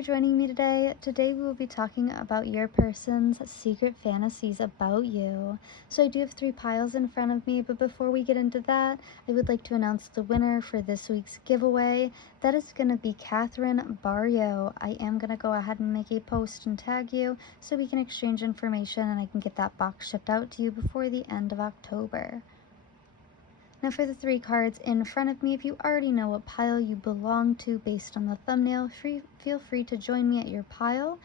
for joining me today. Today we will be talking about your person's secret fantasies about you. So I do have 3 piles in front of me, but before we get into that, I would like to announce the winner for this week's giveaway. That is going to be Catherine Barrio. I am going to go ahead and make a post and tag you so we can exchange information and I can get that box shipped out to you before the end of October. Now for the 3 cards in front of me, if you already know what pile you belong to based on the thumbnail, feel free to join me at your pile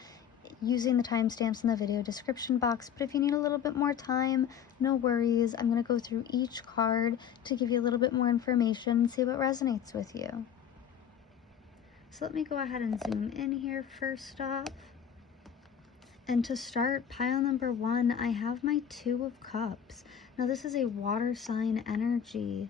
using the timestamps in the video description box. But if you need a little bit more time, no worries. I'm going to go through each card to give you a little bit more information and see what resonates with you. So let me go ahead and zoom in here first off. And to start, pile number 1, I have my 2 of Cups. Now this is a water sign energy.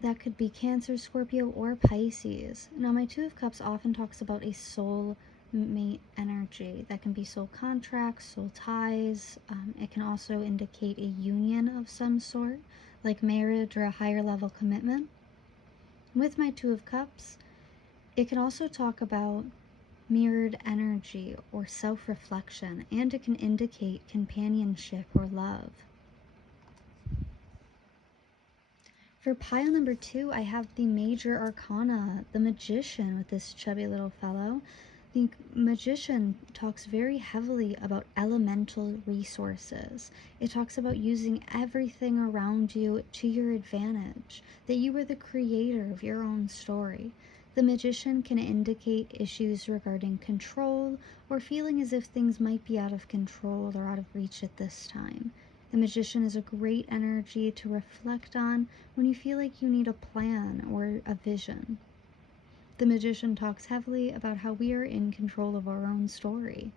That could be Cancer, Scorpio, or Pisces. Now my 2 of Cups often talks about a soul mate energy. That can be soul contracts, soul ties. It can also indicate a union of some sort, like marriage or a higher level commitment. With my 2 of Cups, it can also talk about mirrored energy or self-reflection, and it can indicate companionship or love. For pile number 2, I have the Major Arcana, the Magician, with this chubby little fellow. The Magician talks very heavily about elemental resources. It talks about using everything around you to your advantage, that you are the creator of your own story. The Magician can indicate issues regarding control or feeling as if things might be out of control or out of reach at this time. The Magician is a great energy to reflect on when you feel like you need a plan or a vision. The Magician talks heavily about how we are in control of our own story.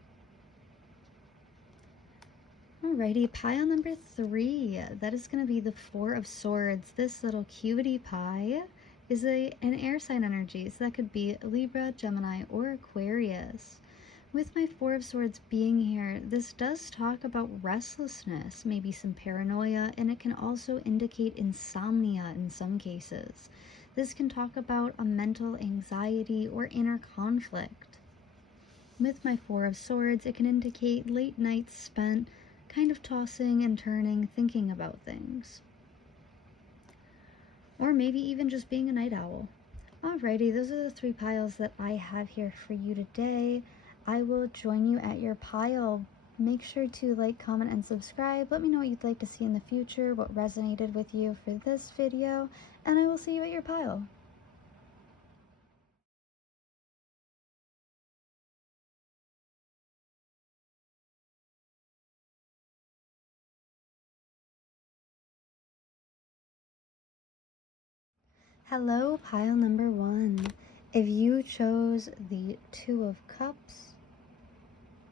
Alrighty, pile number 3, that is going to be the 4 of Swords. This little cutie pie is an air sign energy, so that could be Libra, Gemini, or Aquarius. With my 4 of Swords being here, this does talk about restlessness, maybe some paranoia, and it can also indicate insomnia in some cases. This can talk about a mental anxiety or inner conflict. With my 4 of Swords, it can indicate late nights spent kind of tossing and turning, thinking about things. Or maybe even just being a night owl. Alrighty, those are the 3 piles that I have here for you today. I will join you at your pile. Make sure to like, comment, and subscribe. Let me know what you'd like to see in the future, what resonated with you for this video, and I will see you at your pile. Hello, pile number 1. If you chose the 2 of Cups,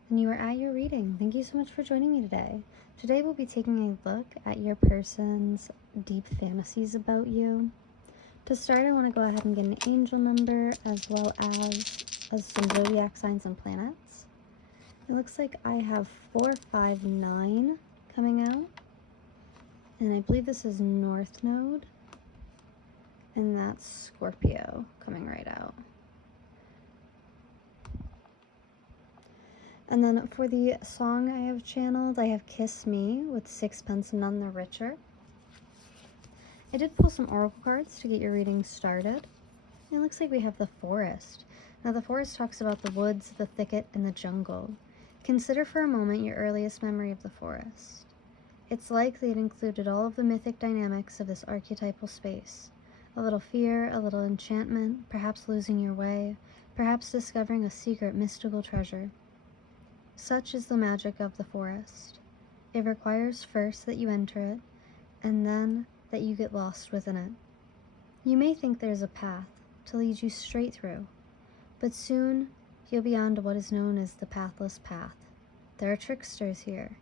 then you are at your reading. Thank you so much for joining me today. Today we'll be taking a look at your person's deep fantasies about you. To start, I want to go ahead and get an angel number as well as some zodiac signs and planets. It looks like I have 459 coming out, and I believe this is North Node, and that's Scorpio coming right out. And then for the song I have channeled, I have Kiss Me with Sixpence None the Richer. I did pull some oracle cards to get your reading started. It looks like we have the Forest. Now the Forest talks about the woods, the thicket, and the jungle. Consider for a moment your earliest memory of the forest. It's likely it included all of the mythic dynamics of this archetypal space. A little fear, a little enchantment, perhaps losing your way, perhaps discovering a secret mystical treasure. Such is the magic of the forest. It requires first that you enter it, and then that you get lost within it. You may think there's a path to lead you straight through, but soon you'll be onto what is known as the pathless path. There are tricksters here,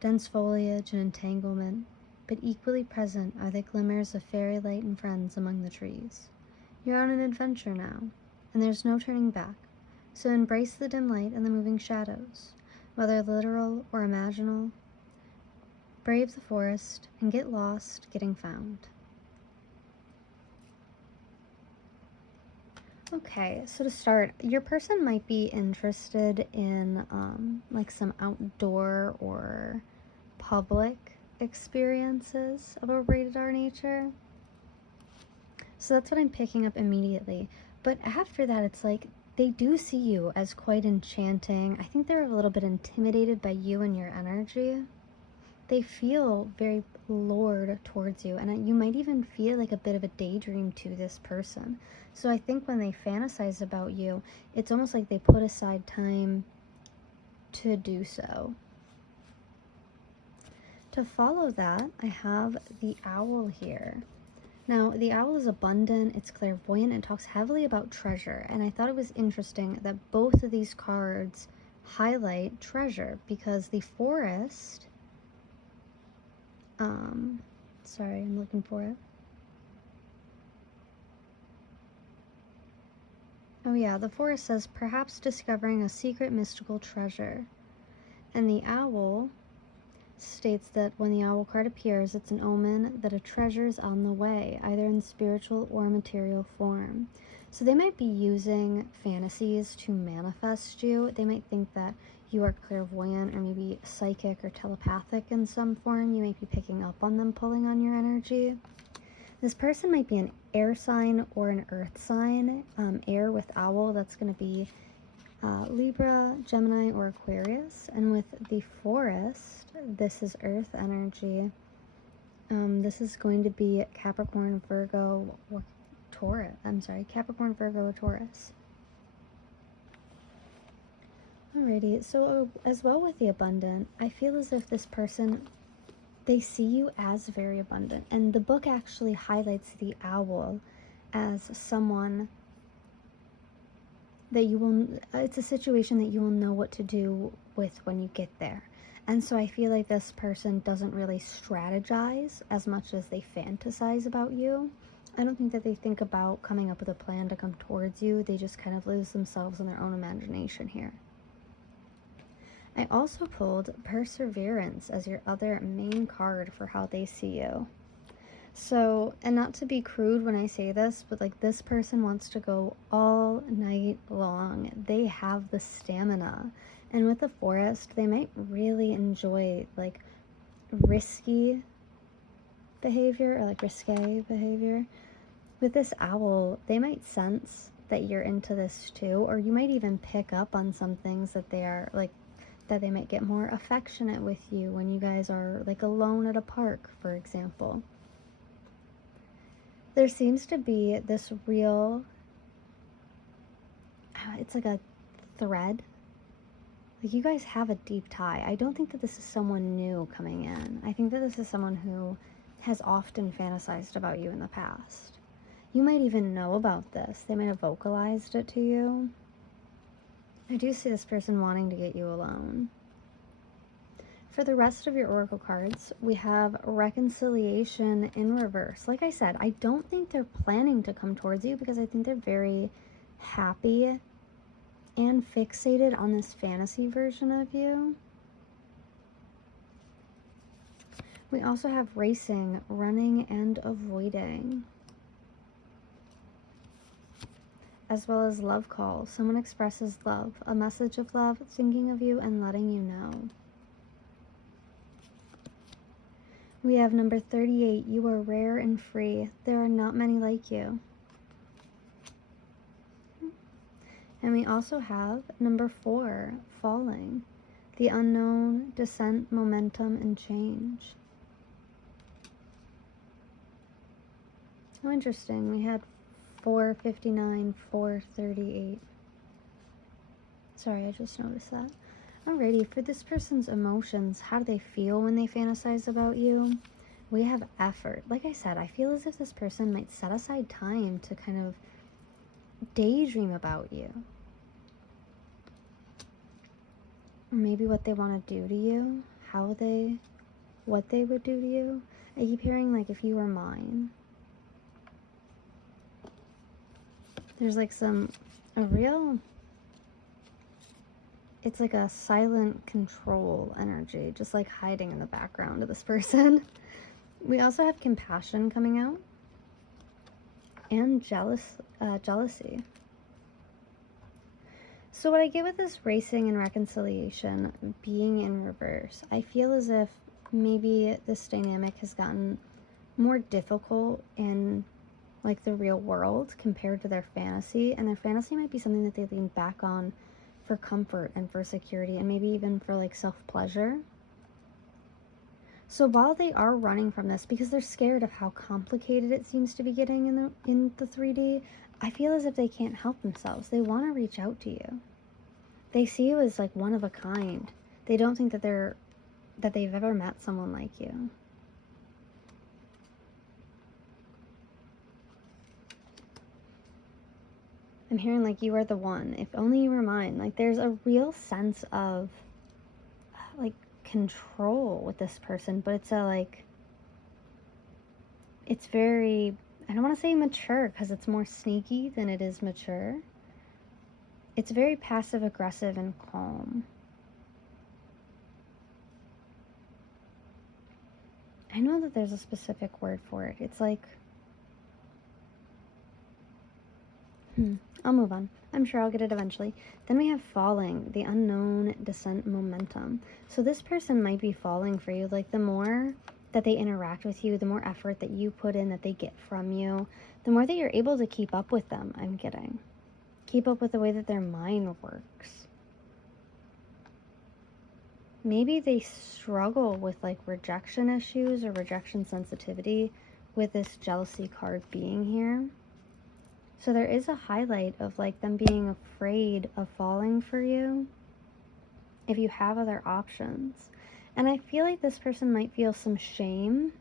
dense foliage and entanglement, but equally present are the glimmers of fairy light and friends among the trees. You're on an adventure now, and there's no turning back, so embrace the dim light and the moving shadows, whether literal or imaginal. Brave the forest and get lost getting found. Okay, so to start, your person might be interested in like some outdoor or public experiences of a rated R nature. So that's what I'm picking up immediately. But after that, it's like they do see you as quite enchanting. I think they're a little bit intimidated by you and your energy. They feel very lured towards you, and you might even feel like a bit of a daydream to this person. So I think when they fantasize about you, it's almost like they put aside time to do so. To follow that, I have the owl here. Now, the owl is abundant, it's clairvoyant, and talks heavily about treasure. And I thought it was interesting that both of these cards highlight treasure, because the forest, sorry, I'm looking for it. Oh yeah, the forest says, perhaps discovering a secret mystical treasure. And the owl states that when the owl card appears, it's an omen that a treasure is on the way, either in spiritual or material form. So they might be using fantasies to manifest you. They might think that you are clairvoyant or maybe psychic or telepathic in some form. You might be picking up on them pulling on your energy. This person might be an air sign or an earth sign. Air with owl, that's going to be Libra, Gemini, or Aquarius. And with the forest, this is earth energy. This is going to be Capricorn, Virgo, or Taurus. I'm sorry, Capricorn, Virgo, or Taurus. Alrighty, so as well with the abundant, I feel as if this person, they see you as very abundant. And the book actually highlights the owl as someone that you will, it's a situation that you will know what to do with when you get there. And so I feel like this person doesn't really strategize as much as they fantasize about you. I don't think that they think about coming up with a plan to come towards you. They just kind of lose themselves in their own imagination here. I also pulled Perseverance as your other main card for how they see you. So, and not to be crude when I say this, but like this person wants to go all night long. They have the stamina. And with the forest, they might really enjoy like risky behavior or like risque behavior. With this owl, they might sense that you're into this too, or you might even pick up on some things that they are like, that they might get more affectionate with you when you guys are like alone at a park, for example. There seems to be this real, it's like a thread. Like you guys have a deep tie. I don't think that this is someone new coming in. I think that this is someone who has often fantasized about you in the past. You might even know about this. They might have vocalized it to you. I do see this person wanting to get you alone. For the rest of your oracle cards, we have reconciliation in reverse. Like I said, I don't think they're planning to come towards you because I think they're very happy and fixated on this fantasy version of you. We also have racing, running, and avoiding, as well as love call. Someone expresses love, a message of love, thinking of you and letting you know. We have number 38, you are rare and free. There are not many like you. And we also have number 4, falling, the unknown, descent, momentum, and change. How interesting. We had 459, 438. Sorry, I just noticed that. Alrighty, for this person's emotions, how do they feel when they fantasize about you? We have effort. Like I said, I feel as if this person might set aside time to kind of daydream about you. Or maybe what they want to do to you, what they would do to you. I keep hearing like, if you were mine. There's like it's like a silent control energy, just like hiding in the background of this person. We also have compassion coming out and jealousy. So what I get with this racing and reconciliation being in reverse, I feel as if maybe this dynamic has gotten more difficult in like the real world compared to their fantasy, and their fantasy might be something that they lean back on for comfort and for security and maybe even for like self-pleasure. So while they are running from this because they're scared of how complicated it seems to be getting in the 3D, I feel as if they can't help themselves. They want to reach out to you. They see you as like one of a kind. They don't think that they've ever met someone like you. I'm hearing like you are the one. If only you were mine. Like there's a real sense of like control with this person, but it's a like, it's very, I don't want to say mature because it's more sneaky than it is mature. It's very passive aggressive and calm. I know that there's a specific word for it. It's like, I'll move on. I'm sure I'll get it eventually. Then we have falling, the unknown descent momentum. So this person might be falling for you. Like the more that they interact with you, the more effort that you put in that they get from you, the more that you're able to keep up with them, I'm getting. Keep up with the way that their mind works. Maybe they struggle with like rejection issues or rejection sensitivity with this jealousy card being here. So there is a highlight of like them being afraid of falling for you if you have other options. And I feel like this person might feel some shame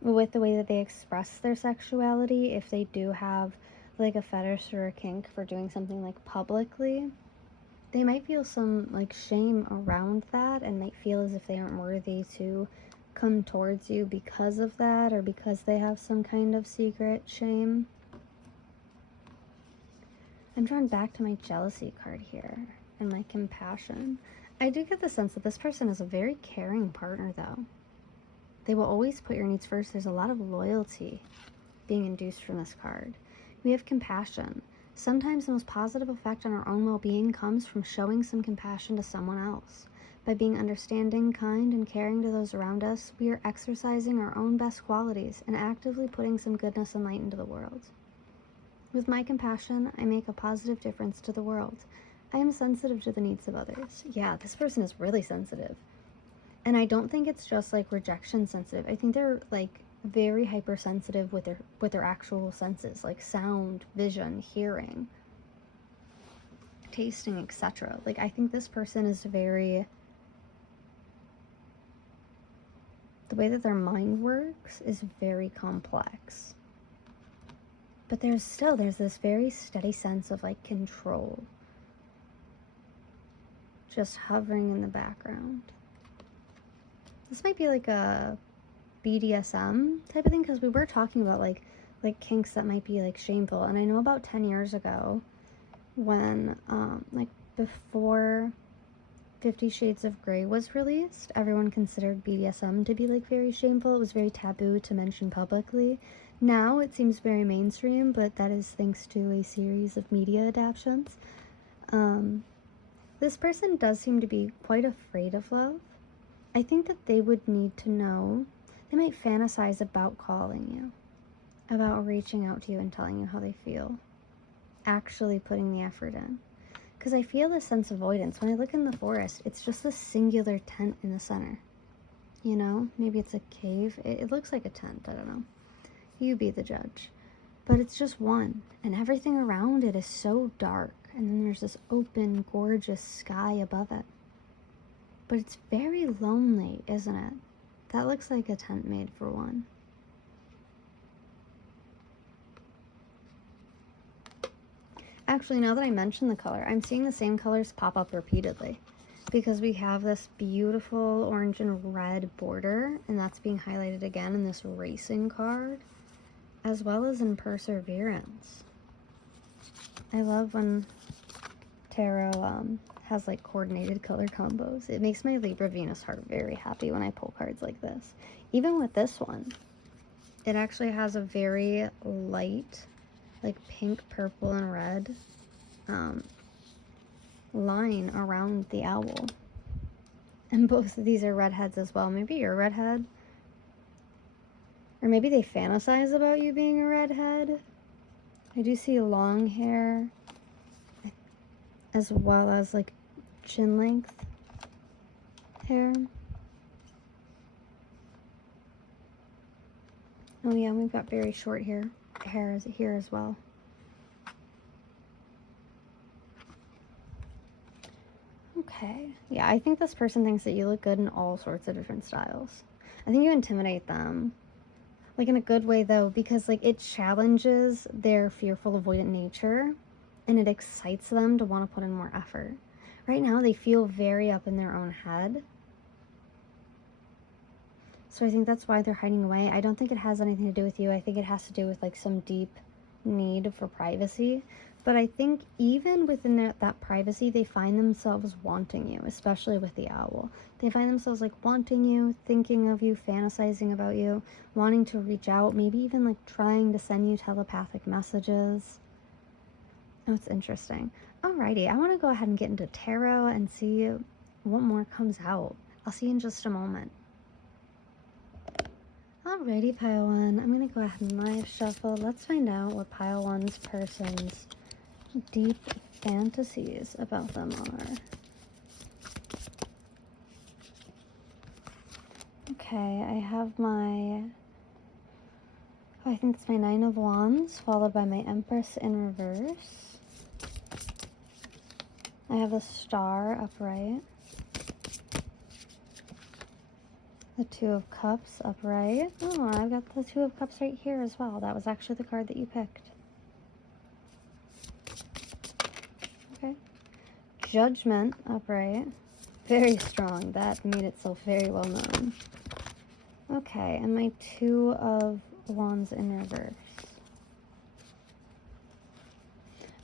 with the way that they express their sexuality if they do have like a fetish or a kink for doing something like publicly. They might feel some like shame around that and might feel as if they aren't worthy to come towards you because of that, or because they have some kind of secret shame. I'm drawn back to my jealousy card here and my compassion. I do get the sense that this person is a very caring partner though. They will always put your needs first. There's a lot of loyalty being induced from this card. We have compassion. Sometimes the most positive effect on our own well-being comes from showing some compassion to someone else. By being understanding, kind, and caring to those around us, we are exercising our own best qualities and actively putting some goodness and light into the world. With my compassion, I make a positive difference to the world. I am sensitive to the needs of others. Yeah, this person is really sensitive. And I don't think it's just like rejection sensitive. I think they're like very hypersensitive with their actual senses, like sound, vision, hearing, tasting, etc. Like I think this person is very, the way that their mind works is very complex. But there's this very steady sense of like control just hovering in the background. This might be like a BDSM type of thing, because we were talking about like kinks that might be like shameful. And I know about 10 years ago when like before 50 Shades of Grey was released, everyone considered BDSM to be like very shameful. It was very taboo to mention publicly. Now it seems very mainstream, but that is thanks to a series of media adaptations. This person does seem to be quite afraid of love. I think that they would need to know, they might fantasize about calling you, about reaching out to you and telling you how they feel, actually putting the effort in. Because I feel this sense of avoidance. When I look in the forest, it's just a singular tent in the center. You know, maybe it's a cave. It looks like a tent, I don't know. You be the judge. But it's just one, and everything around it is so dark, and then there's this open, gorgeous sky above it. But it's very lonely, isn't it? That looks like a tent made for one. Actually, now that I mention the color, I'm seeing the same colors pop up repeatedly, because we have this beautiful orange and red border, and that's being highlighted again in this racing card, as well as in perseverance. I love when tarot has like coordinated color combos. It makes my Libra Venus heart very happy when I pull cards like this. Even with this one, it actually has a very light, like pink, purple, and red line around the owl. And both of these are redheads as well. Maybe you're a redhead. Or maybe they fantasize about you being a redhead. I do see long hair as well as like chin length hair. Oh yeah, we've got very short hair here as well. Okay, yeah, I think this person thinks that you look good in all sorts of different styles. I think you intimidate them. Like in a good way though, because like it challenges their fearful, avoidant nature and it excites them to want to put in more effort. Right now they feel very up in their own head. So I think that's why they're hiding away. I don't think it has anything to do with you. I think it has to do with like some deep need for privacy. But I think even within that privacy, they find themselves wanting you, especially with the owl. They find themselves like wanting you, thinking of you, fantasizing about you, wanting to reach out, maybe even like trying to send you telepathic messages. Oh, it's interesting. Alrighty, I want to go ahead and get into tarot and see what more comes out. I'll see you in just a moment. Alrighty, Pile 1, I'm going to go ahead and live shuffle. Let's find out what Pile 1's person's deep fantasies about them are. Okay, I have my, I think it's my 9 of Wands, followed by my Empress in reverse. I have the Star upright. The 2 of Cups upright. Oh, I've got the 2 of Cups right here as well. That was actually the card that you picked. Okay. Judgment upright. Very strong. That made itself very well known. Okay, and my 2 of Wands in reverse.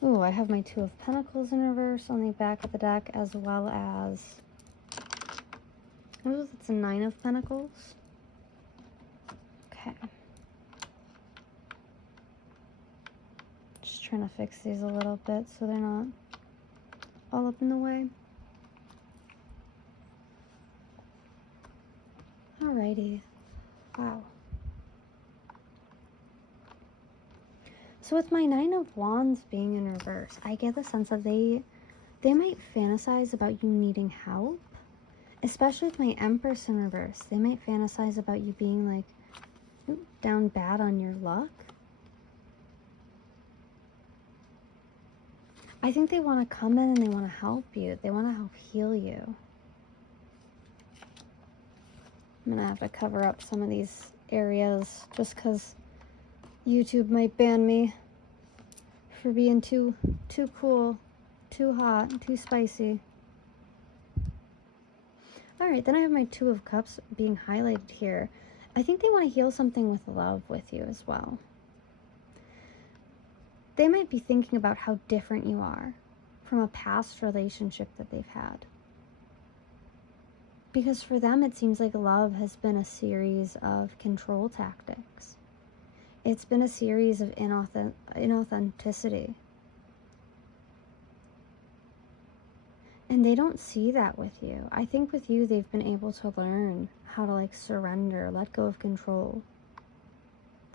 Ooh, I have my 2 of Pentacles in reverse on the back of the deck, as well as, oh, it's a 9 of Pentacles. Okay. Just trying to fix these a little bit so they're not all up in the way. Alrighty. Wow. So with my 9 of Wands being in reverse, I get the sense that they might fantasize about you needing help. Especially with my Empress in reverse. They might fantasize about you being like down bad on your luck. I think they want to come in and they want to help you. They want to help heal you. I'm going to have to cover up some of these areas just because YouTube might ban me for being too cool, too hot, too spicy. Alright, then I have my 2 of Cups being highlighted here. I think they want to heal something with love with you as well. They might be thinking about how different you are from a past relationship that they've had. Because for them, it seems like love has been a series of control tactics. It's been a series of inauthenticity. And they don't see that with you. I think with you, they've been able to learn how to like surrender, let go of control.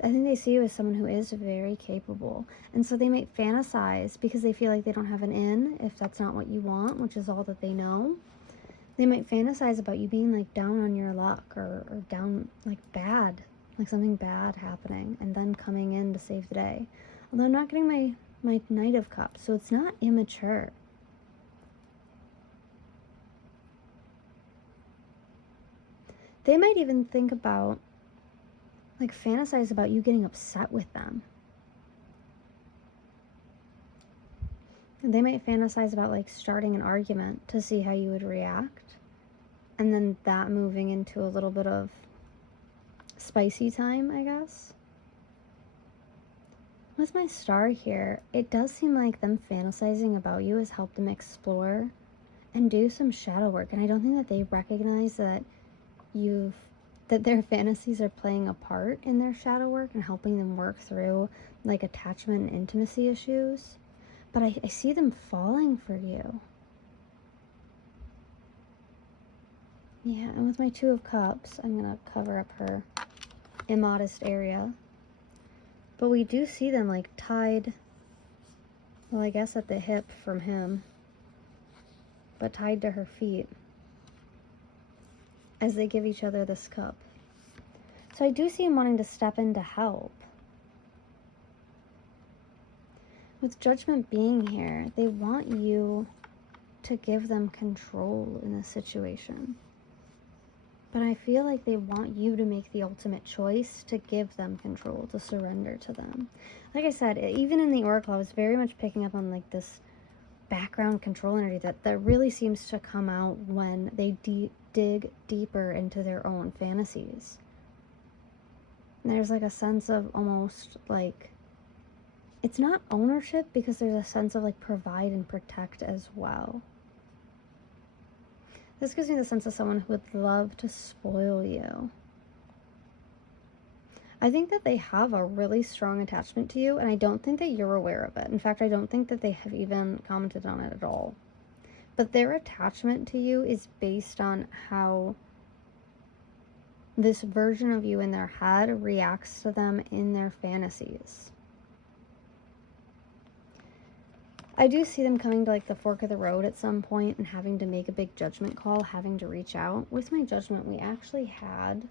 I think they see you as someone who is very capable. And so they might fantasize because they feel like they don't have an in if that's not what you want, which is all that they know. They might fantasize about you being like down on your luck or down like bad, like something bad happening and then coming in to save the day. Although I'm not getting my Knight of Cups, so it's not immature. They might even think about, like fantasize about you getting upset with them. And they might fantasize about like starting an argument to see how you would react. And then that moving into a little bit of spicy time, I guess. With my Star here, it does seem like them fantasizing about you has helped them explore and do some shadow work. And I don't think that they recognize that their fantasies are playing a part in their shadow work and helping them work through like attachment and intimacy issues. But I see them falling for you. Yeah, and with my Two of Cups, I'm going to cover up her immodest area. But we do see them, like, tied, well, I guess at the hip from him, but tied to her feet as they give each other this cup. So I do see him wanting to step in to help. With Judgment being here, they want you to give them control in this situation. But I feel like they want you to make the ultimate choice to give them control, to surrender to them. Like I said, even in the Oracle, I was very much picking up on like this background control energy that really seems to come out when they dig deeper into their own fantasies. And there's like a sense of almost like, it's not ownership, because there's a sense of like provide and protect as well. This gives me the sense of someone who would love to spoil you. I think that they have a really strong attachment to you, and I don't think that you're aware of it. In fact, I don't think that they have even commented on it at all. But their attachment to you is based on how this version of you in their head reacts to them in their fantasies. I do see them coming to like the fork of the road at some point and having to make a big judgment call, having to reach out. With my Judgment, we actually had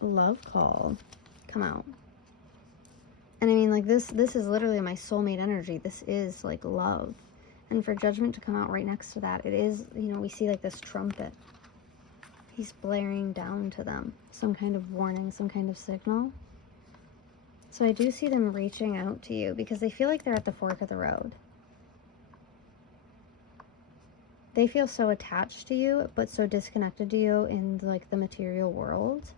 love call come out. And I mean, like, this is literally my soulmate energy. This is like love. And for Judgment to come out right next to that, it is, you know, we see like this trumpet. He's blaring down to them. Some kind of warning, some kind of signal. So I do see them reaching out to you because they feel like they're at the fork of the road. They feel so attached to you, but so disconnected to you in like the material world.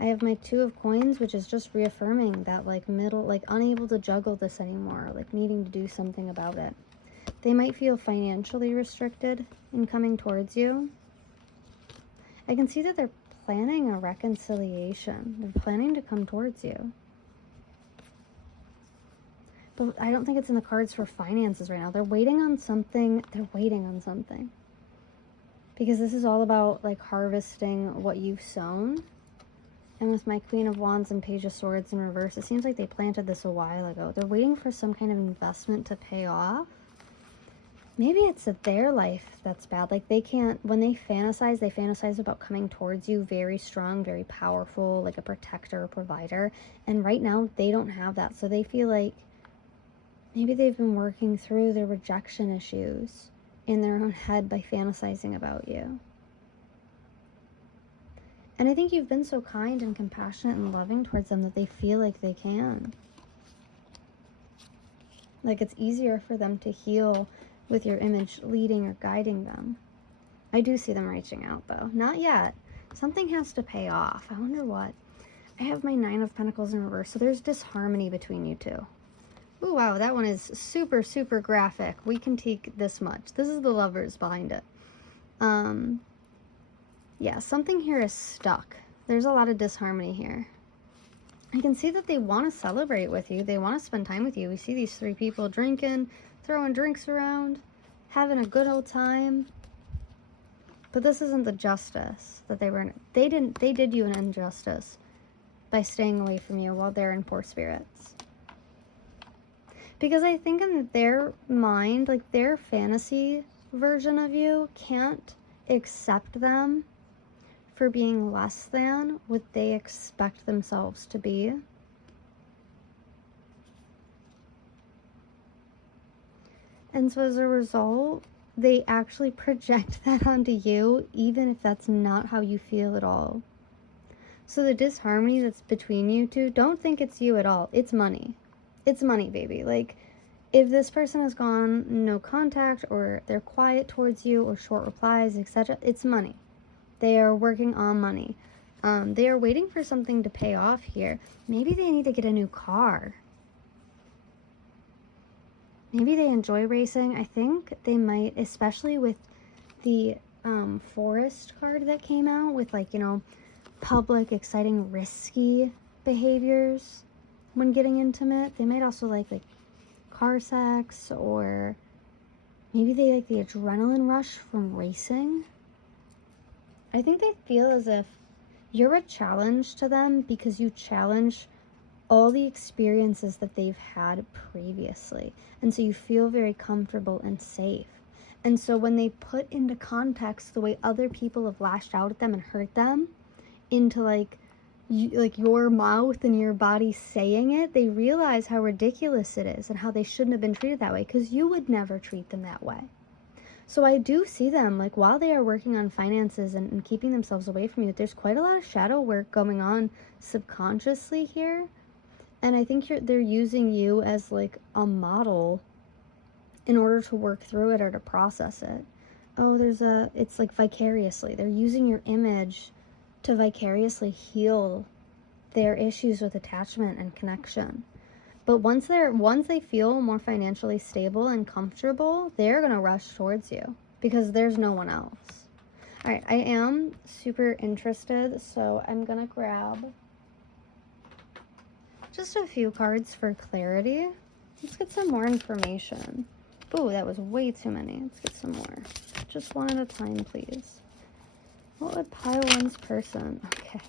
I have my Two of Coins, which is just reaffirming that like unable to juggle this anymore, like needing to do something about it. They might feel financially restricted in coming towards you. I can see that they're planning a reconciliation. They're planning to come towards you. But I don't think it's in the cards for finances right now. They're waiting on something. They're waiting on something. Because this is all about like harvesting what you've sown. And with my Queen of Wands and Page of Swords in reverse, it seems like they planted this a while ago. They're waiting for some kind of investment to pay off. Maybe it's their life that's bad. Like they can't, when they fantasize about coming towards you very strong, very powerful, like a protector, a provider. And right now they don't have that. So they feel like maybe they've been working through their rejection issues in their own head by fantasizing about you. And I think you've been so kind and compassionate and loving towards them that they feel like they can. Like it's easier for them to heal with your image leading or guiding them. I do see them reaching out though. Not yet. Something has to pay off. I wonder what. I have my Nine of Pentacles in reverse, so there's disharmony between you two. Oh, wow, that one is super, super graphic. We can take this much. This is the lovers behind it. Yeah, something here is stuck. There's a lot of disharmony here. I can see that they want to celebrate with you. They want to spend time with you. We see these three people drinking, throwing drinks around, having a good old time. But this isn't the justice that they were in. They did you an injustice by staying away from you while they're in poor spirits. Because I think in their mind, like their fantasy version of you can't accept them for being less than what they expect themselves to be. And so as a result, they actually project that onto you, even if that's not how you feel at all. So the disharmony that's between you two, don't think it's you at all. It's money. It's money, baby. Like, if this person has gone no contact, or they're quiet towards you, or short replies, etc., it's money. They are working on money. They are waiting for something to pay off here. Maybe they need to get a new car. Maybe they enjoy racing. I think they might, especially with the Forest card that came out with, like, you know, public, exciting, risky behaviors when getting intimate. They might also like car sex, or maybe they like the adrenaline rush from racing. I think they feel as if you're a challenge to them because you challenge all the experiences that they've had previously. And so you feel very comfortable and safe. And so when they put into context the way other people have lashed out at them and hurt them into like your mouth and your body saying it, they realize how ridiculous it is and how they shouldn't have been treated that way, because you would never treat them that way. So I do see them, like, while they are working on finances and keeping themselves away from you, there's quite a lot of shadow work going on subconsciously here. And I think they're using you as like a model in order to work through it or to process it. Oh, it's like vicariously. They're using your image to vicariously heal their issues with attachment and connection. But once they feel more financially stable and comfortable, they're going to rush towards you because there's no one else. All right, I am super interested, so I'm going to grab just a few cards for clarity. Let's get some more information. Ooh, that was way too many. Let's get some more. Just one at a time, please. What would pile one's person? Okay.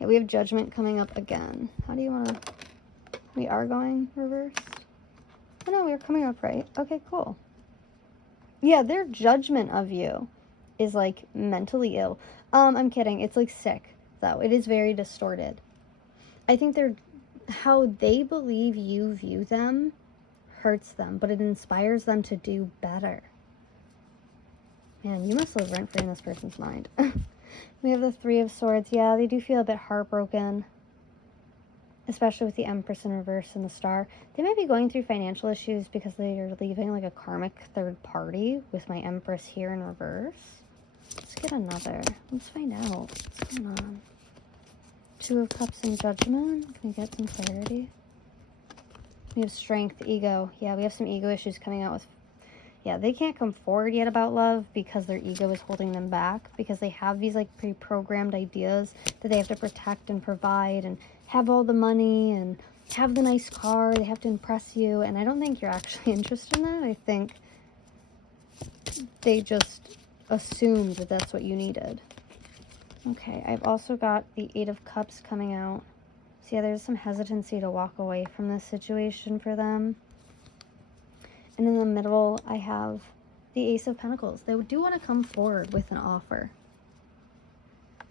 Yeah, we have judgment coming up again. How do you want to... We are going reversed? Oh, no, we're coming up right. Okay, cool. Yeah, their judgment of you is, like, mentally ill. I'm kidding. It's, like, sick, though. It is very distorted. I think how they believe you view them hurts them, but it inspires them to do better. Man, you must live rent-free in this person's mind. We have the Three of Swords. Yeah, they do feel a bit heartbroken, especially with the Empress in reverse and the Star. They might be going through financial issues because they are leaving like a karmic third party with my Empress here in reverse. Let's get another. Let's find out what's going on. Two of Cups and Judgment. Can I get some clarity? We have Strength, Ego. Yeah, we have some ego issues coming out with... Yeah, they can't come forward yet about love because their ego is holding them back, because they have these like pre-programmed ideas that they have to protect and provide and have all the money and have the nice car. They have to impress you, and I don't think you're actually interested in that. I think they just assumed that that's what you needed. Okay, I've also got the Eight of Cups coming out. So yeah, there's some hesitancy to walk away from this situation for them. And in the middle, I have the Ace of Pentacles. They do want to come forward with an offer.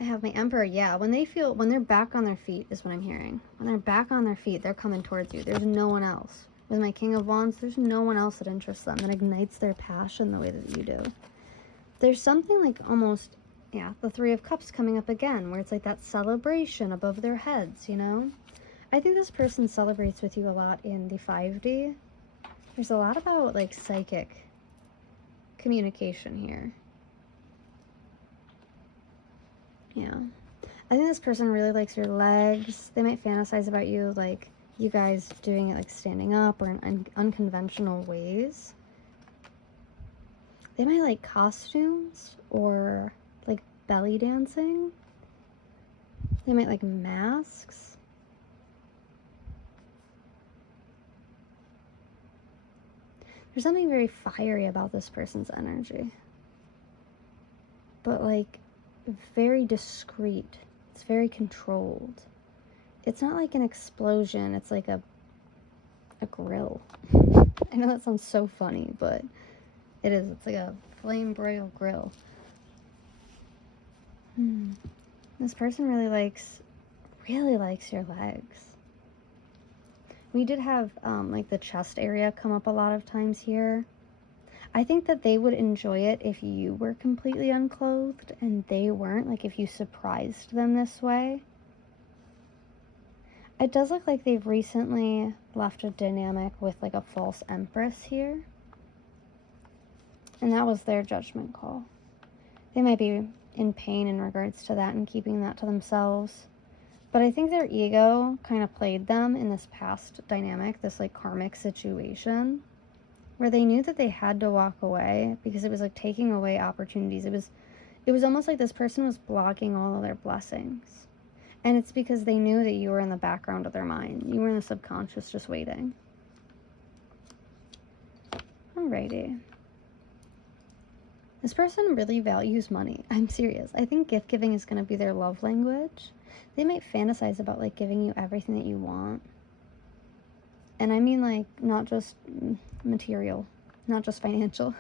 I have my Emperor. Yeah, when they're back on their feet is what I'm hearing. When they're back on their feet, they're coming towards you. There's no one else. With my King of Wands, there's no one else that interests them, that ignites their passion the way that you do. There's something like almost, yeah, the Three of Cups coming up again, where it's like that celebration above their heads, you know? I think this person celebrates with you a lot in the 5D. There's a lot about, like, psychic communication here. Yeah. I think this person really likes your legs. They might fantasize about you, like, you guys doing it, like, standing up or in unconventional ways. They might like costumes or, like, belly dancing. They might like masks. There's something very fiery about this person's energy. But, like, very discreet. It's very controlled. It's not like an explosion. It's like a grill. I know that sounds so funny, but it is. It's like a flame broil grill. This person really likes your legs. We did have, like, the chest area come up a lot of times here. I think that they would enjoy it if you were completely unclothed and they weren't, like, if you surprised them this way. It does look like they've recently left a dynamic with, like, a false Empress here. And that was their judgment call. They might be in pain in regards to that and keeping that to themselves. But I think their ego kind of played them in this past dynamic, this, like, karmic situation, where they knew that they had to walk away because it was, like, taking away opportunities. It was almost like this person was blocking all of their blessings. And it's because they knew that you were in the background of their mind. You were in the subconscious just waiting. Alrighty. This person really values money. I'm serious. I think gift giving is going to be their love language. They might fantasize about like giving you everything that you want. And I mean like not just material, not just financial.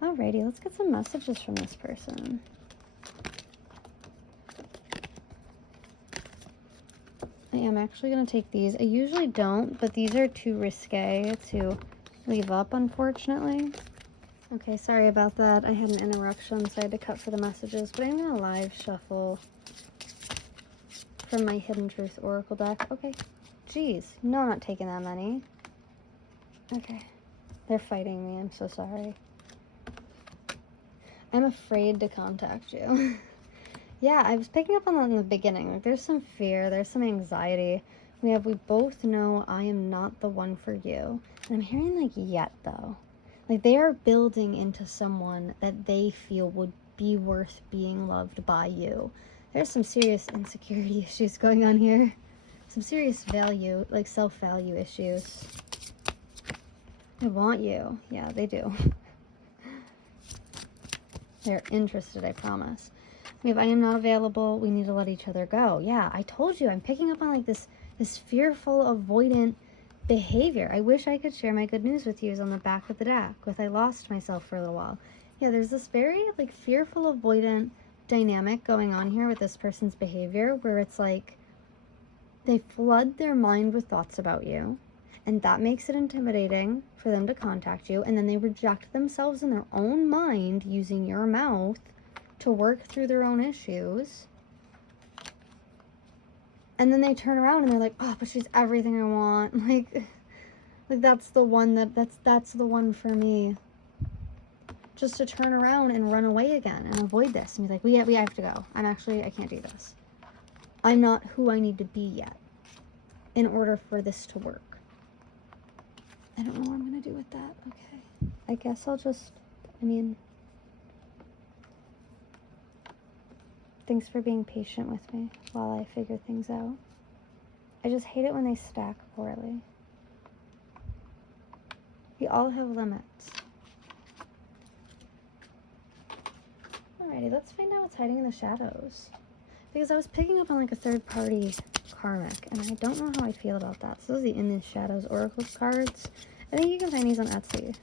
Alrighty, let's get some messages from this person. I am actually going to take these. I usually don't, but these are too risque to leave up, unfortunately. Okay, sorry about that. I had an interruption, so I had to cut for the messages, but I'm going to live shuffle from my Hidden Truth Oracle deck. Okay. Jeez. No, I'm not taking that many. Okay. They're fighting me. I'm so sorry. I'm afraid to contact you. Yeah, I was picking up on that in the beginning. Like, there's some fear, there's some anxiety. We both know I am not the one for you. And I'm hearing, like, yet, though. Like, they are building into someone that they feel would be worth being loved by you. There's some serious insecurity issues going on here. Some serious value, like, self-value issues. I want you. Yeah, they do. They're interested, I promise. We have, I am not available. We need to let each other go. Yeah, I told you. I'm picking up on like this fearful, avoidant behavior. I wish I could share my good news with you is on the back of the deck with I lost myself for a little while. Yeah, there's this very like fearful, avoidant dynamic going on here with this person's behavior where it's like they flood their mind with thoughts about you. And that makes it intimidating for them to contact you. And then they reject themselves in their own mind using your mouth to work through their own issues. And then they turn around and they're like, oh, but she's everything I want. Like that's the one that's the one for me. Just to turn around and run away again and avoid this. And be like, we have to go. I can't do this. I'm not who I need to be yet in order for this to work. I don't know what I'm going to do with that. Okay. I guess I'll just, thanks for being patient with me while I figure things out. I just hate it when they stack poorly. We all have limits. Alrighty, let's find out what's hiding in the shadows. Because I was picking up on like a third party karmic, and I don't know how I feel about that. So those are the In the Shadows Oracle cards. I think you can find these on Etsy.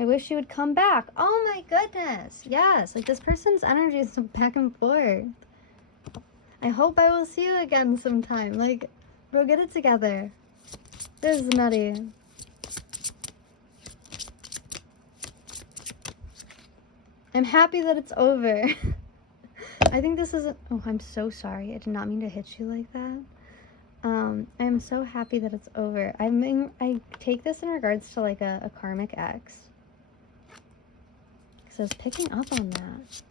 I wish you would come back. Oh my goodness. Yes, like this person's energy is back and forth. I hope I will see you again sometime. Like, bro, get it together. This is nutty. I'm happy that it's over. I think this is oh, I'm so sorry. I did not mean to hit you like that. I'm so happy that it's over. I take this in regards to like a karmic ex. Because I was picking up on that.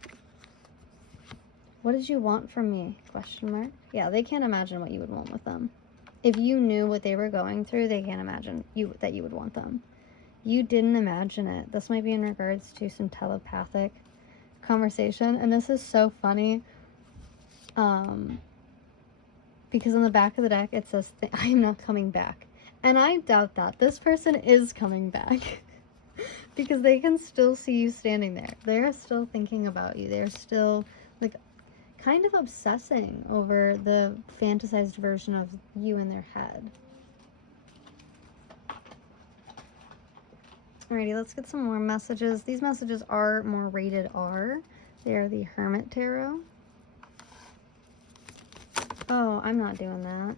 What did you want from me? Question mark. Yeah, they can't imagine what you would want with them. If you knew what they were going through, they can't imagine that you would want them. You didn't imagine it. This might be in regards to some telepathic conversation. And this is so funny. Because on the back of the deck, it says, I am not coming back. And I doubt that. This person is coming back. Because they can still see you standing there. They're still thinking about you. They're still, like, kind of obsessing over the fantasized version of you in their head. Alrighty, let's get some more messages. These messages are more rated R. They are the Hermit Tarot. Oh, I'm not doing that.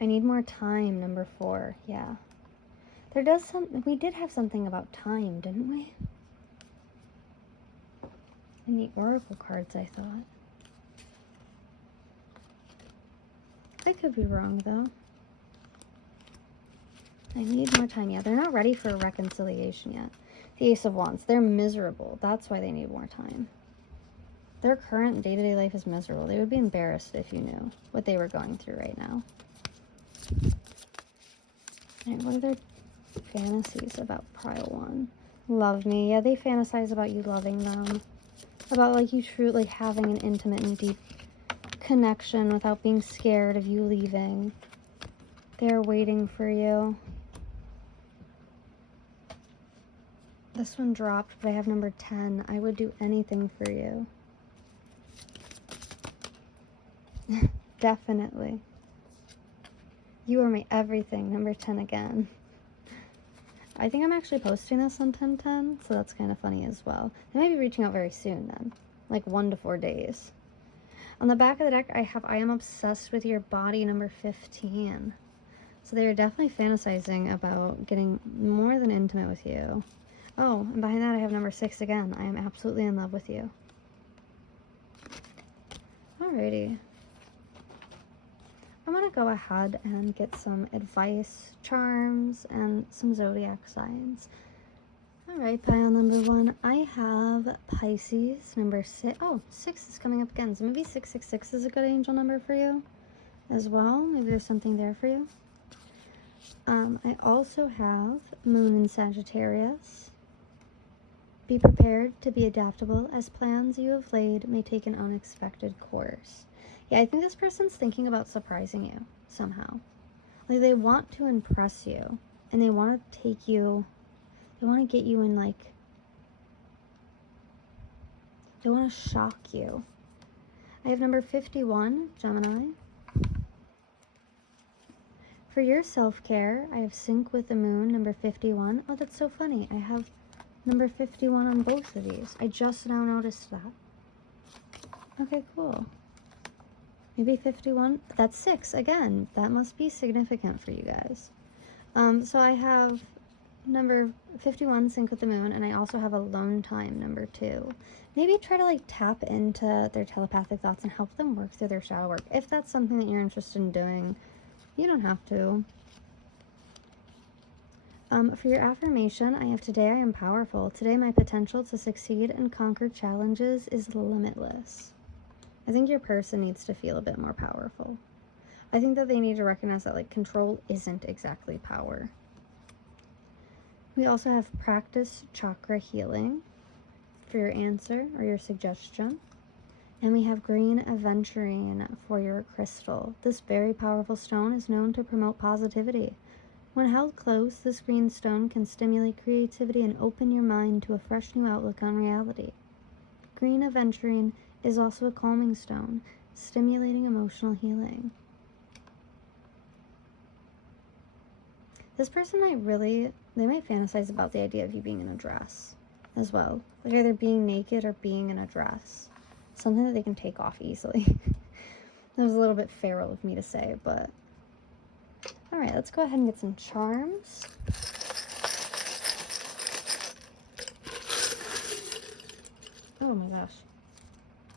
I need more time, number 4. Yeah. We did have something about time, didn't we? In the Oracle cards, I thought. I could be wrong, though. I need more time. Yeah, they're not ready for a reconciliation yet. The Ace of Wands. They're miserable. That's why they need more time. Their current day-to-day life is miserable. They would be embarrassed if you knew what they were going through right now. Alright, what are their fantasies about pile 1? Love me. Yeah, they fantasize about you loving them. About, like, you truly, like, having an intimate and deep connection without being scared of you leaving. They're waiting for you. This one dropped, but I have number 10. I would do anything for you. Definitely. You are my everything. Number 10 again. I think I'm actually posting this on 10/10, so that's kind of funny as well. They might be reaching out very soon then. Like 1 to 4 days. On the back of the deck, I have I am obsessed with your body, number 15. So they are definitely fantasizing about getting more than intimate with you. Oh, and behind that I have number 6 again. I am absolutely in love with you. Alrighty. I'm going to go ahead and get some advice, charms, and some zodiac signs. Alright, pile number 1. I have Pisces, number 6. Oh, 6 is coming up again. So maybe 666 is a good angel number for you as well. Maybe there's something there for you. I also have Moon in Sagittarius. Be prepared to be adaptable as plans you have laid may take an unexpected course. Yeah, I think this person's thinking about surprising you somehow. Like, they want to impress you, and they want to take you, they want to get you in, like, they want to shock you. I have number 51, Gemini. For your self-care, I have Sync with the Moon, number 51. Oh, that's so funny. I have number 51 on both of these. I just now noticed that. Okay, cool. Maybe 51. That's 6 again. That must be significant for you guys. So I have number 51, Sync with the Moon, and I also have Alone Time, number 2. Maybe try to like tap into their telepathic thoughts and help them work through their shadow work. If that's something that you're interested in doing, you don't have to. For your affirmation, I have today I am powerful. Today my potential to succeed and conquer challenges is limitless. I think your person needs to feel a bit more powerful. I think that they need to recognize that like control isn't exactly power. We also have practice chakra healing for your answer or your suggestion. And we have green aventurine for your crystal. This very powerful stone is known to promote positivity. When held close, this green stone can stimulate creativity and open your mind to a fresh new outlook on reality. Green aventurine is also a calming stone, stimulating emotional healing. This person they might fantasize about the idea of you being in a dress as well. Like either being naked or being in a dress. Something that they can take off easily. That was a little bit feral of me to say, but... Alright, let's go ahead and get some charms. Oh my gosh.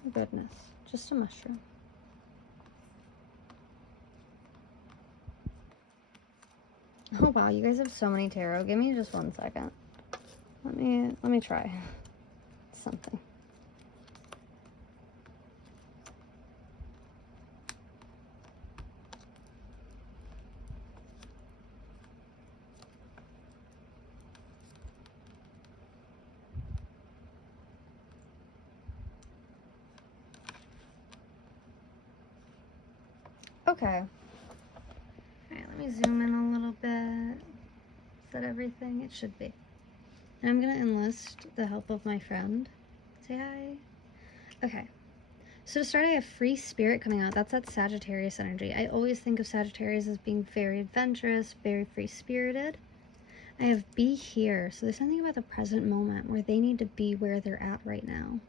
Oh goodness. Just a mushroom. Oh wow, you guys have so many tarot. Give me just 1 second. Let me try something. Okay. Alright, let me zoom in a little bit. Is that everything? It should be. And I'm going to enlist the help of my friend. Say hi. Okay. So to start, I have Free Spirit coming out. That's that Sagittarius energy. I always think of Sagittarius as being very adventurous, very free-spirited. I have Be Here. So there's something about the present moment where they need to be where they're at right now.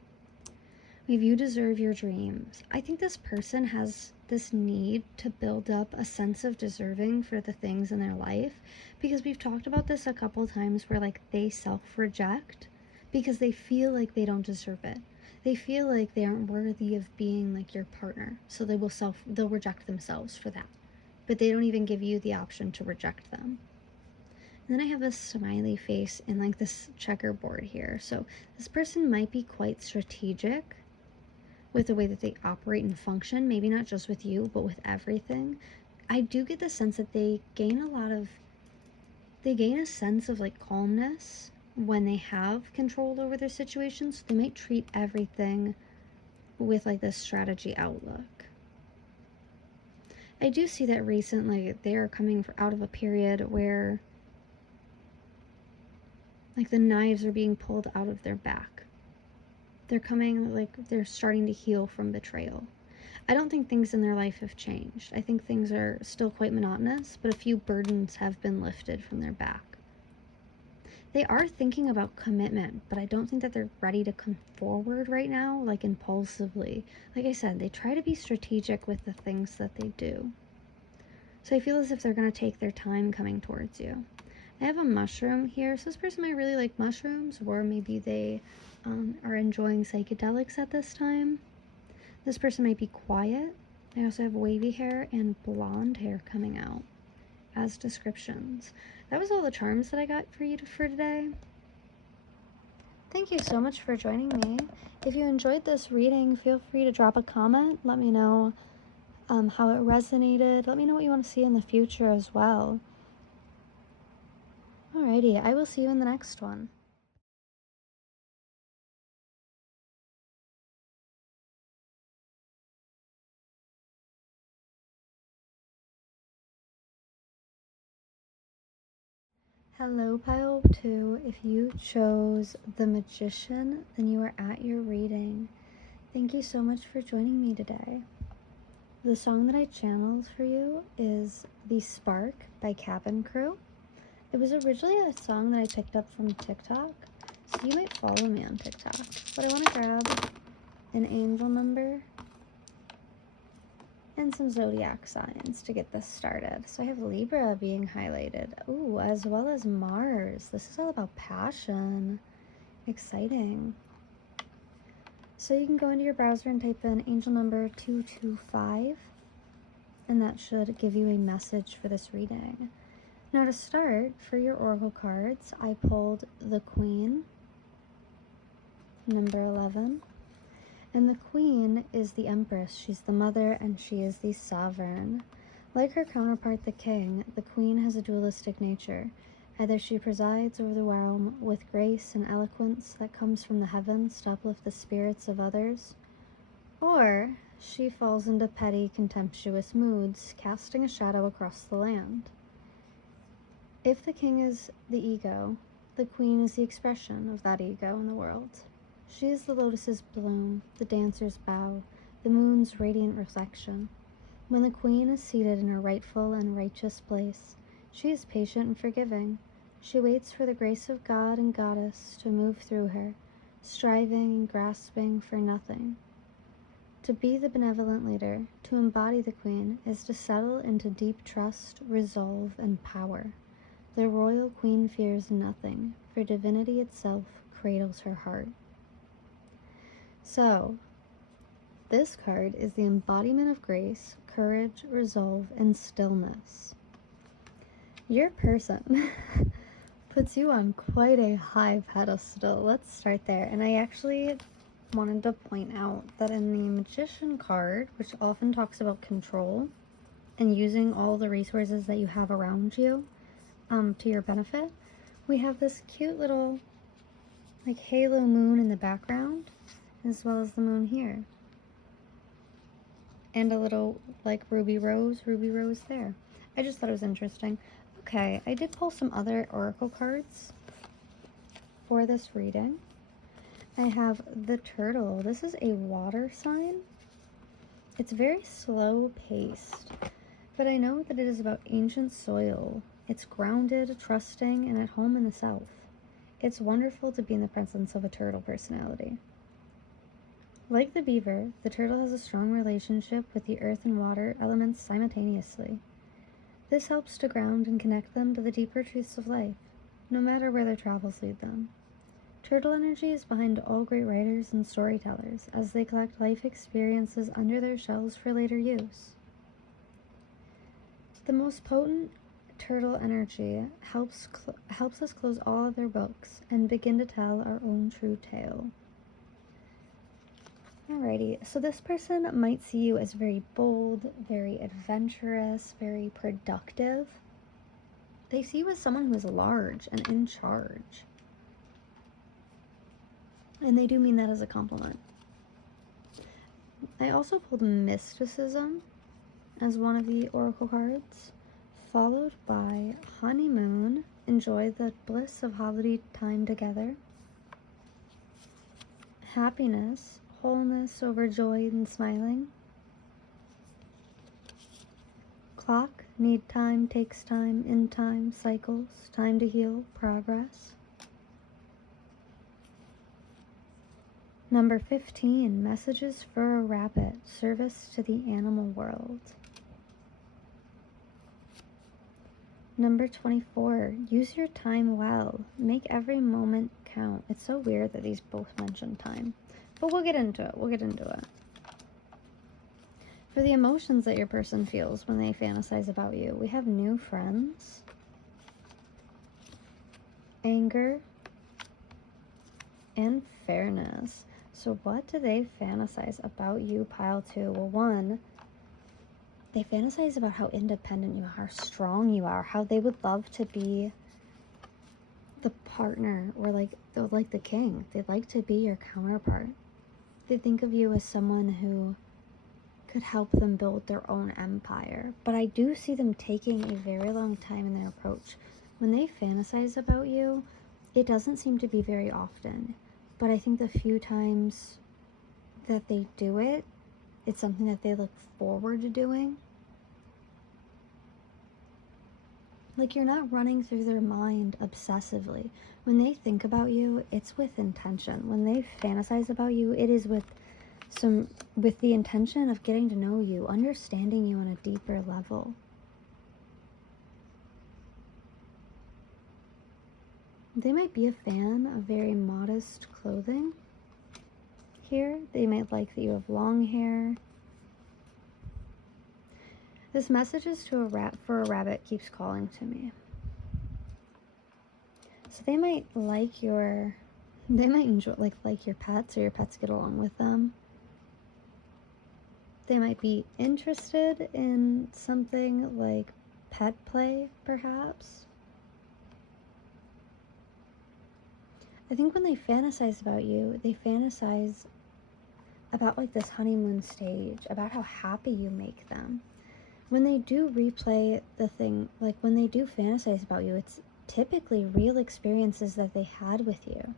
We have You Deserve Your Dreams. I think this person has this need to build up a sense of deserving for the things in their life, because we've talked about this a couple times where like they self-reject because they feel like they don't deserve it. They feel like they aren't worthy of being like your partner, so they'll reject themselves for that, but they don't even give you the option to reject them. And then I have this smiley face in like this checkerboard here. So this person might be quite strategic with the way that they operate and function, maybe not just with you, but with everything. I do get the sense that they gain a sense of like calmness when they have control over their situations. They might treat everything with like this strategy outlook. I do see that recently they are coming out of a period where like the knives are being pulled out of their back. They're coming, like they're starting to heal from betrayal. I don't think things in their life have changed. I think things are still quite monotonous, but a few burdens have been lifted from their back. They are thinking about commitment, but I don't think that they're ready to come forward right now, like impulsively. Like I said, they try to be strategic with the things that they do. So I feel as if they're going to take their time coming towards you. I have a mushroom here, so this person might really like mushrooms, or maybe they are enjoying psychedelics at this time. This person might be quiet. I also have wavy hair and blonde hair coming out as descriptions. That was all the charms that I got for you for today. Thank you so much for joining me. If you enjoyed this reading, feel free to drop a comment. Let me know how it resonated. Let me know what you want to see in the future as well. Alrighty, I will see you in the next one. Hello, pile 2. If you chose the Magician, then you are at your reading. Thank you so much for joining me today. The song that I channeled for you is The Spark by Cabin Crew. It was originally a song that I picked up from TikTok, so you might follow me on TikTok. But I want to grab an angel number and some zodiac signs to get this started. So I have Libra being highlighted. Ooh, as well as Mars. This is all about passion. Exciting. So you can go into your browser and type in angel number 225, and that should give you a message for this reading. Now to start, for your oracle cards, I pulled the Queen, number 11. And the Queen is the Empress. She's the mother and she is the sovereign. Like her counterpart, the King, the Queen has a dualistic nature. Either she presides over the realm with grace and eloquence that comes from the heavens to uplift the spirits of others, or she falls into petty, contemptuous moods, casting a shadow across the land. If the King is the ego, the Queen is the expression of that ego in the world. She is the lotus's bloom, the dancer's bow, the moon's radiant reflection. When the Queen is seated in her rightful and righteous place, she is patient and forgiving. She waits for the grace of God and Goddess to move through her, striving and grasping for nothing. To be the benevolent leader, to embody the Queen, is to settle into deep trust, resolve, and power. The royal Queen fears nothing, for divinity itself cradles her heart. So, this card is the embodiment of grace, courage, resolve, and stillness. Your person puts you on quite a high pedestal. Let's start there. And I actually wanted to point out that in the Magician card, which often talks about control and using all the resources that you have around you to your benefit, we have this cute little like halo moon in the background, as well as the moon here. And a little like ruby rose there. I just thought it was interesting. Okay, I did pull some other oracle cards for this reading. I have the Turtle. This is a water sign. It's very slow paced, but I know that it is about ancient soil. It's grounded, trusting, and at home in the south. It's wonderful to be in the presence of a turtle personality. Like the beaver, the turtle has a strong relationship with the earth and water elements simultaneously. This helps to ground and connect them to the deeper truths of life, no matter where their travels lead them. Turtle energy is behind all great writers and storytellers as they collect life experiences under their shells for later use. The most potent turtle energy helps us close all other books and begin to tell our own true tale. Alrighty, so this person might see you as very bold, very adventurous, very productive. They see you as someone who is large and in charge. And they do mean that as a compliment. I also pulled mysticism as one of the oracle cards, followed by honeymoon, enjoy the bliss of holiday time together, happiness, wholeness, overjoyed and smiling, clock, need time, takes time, in time, cycles, time to heal, progress. Number 15, messages for a rabbit, service to the animal world. Number 24, use your time well. Make every moment count. It's so weird that these both mention time, but we'll get into it. For the emotions that your person feels when they fantasize about you, we have new friends, anger, and fairness. So what do they fantasize about you, pile 2? Well, 1, they fantasize about how independent you are, how strong you are, how they would love to be the partner or like the king. They'd like to be your counterpart. They think of you as someone who could help them build their own empire. But I do see them taking a very long time in their approach. When they fantasize about you, it doesn't seem to be very often. But I think the few times that they do it, it's something that they look forward to doing. Like, you're not running through their mind obsessively. When they think about you, it's with intention. When they fantasize about you, it is with the intention of getting to know you, understanding you on a deeper level. They might be a fan of very modest clothing. Here, they might like that you have long hair. This message is to for a rabbit keeps calling to me. So they might enjoy like your pets, or your pets get along with them. They might be interested in something like pet play, perhaps. I think when they fantasize about you, they fantasize about like this honeymoon stage, about how happy you make them. When they do replay the thing, like when they do fantasize about you, it's typically real experiences that they had with you.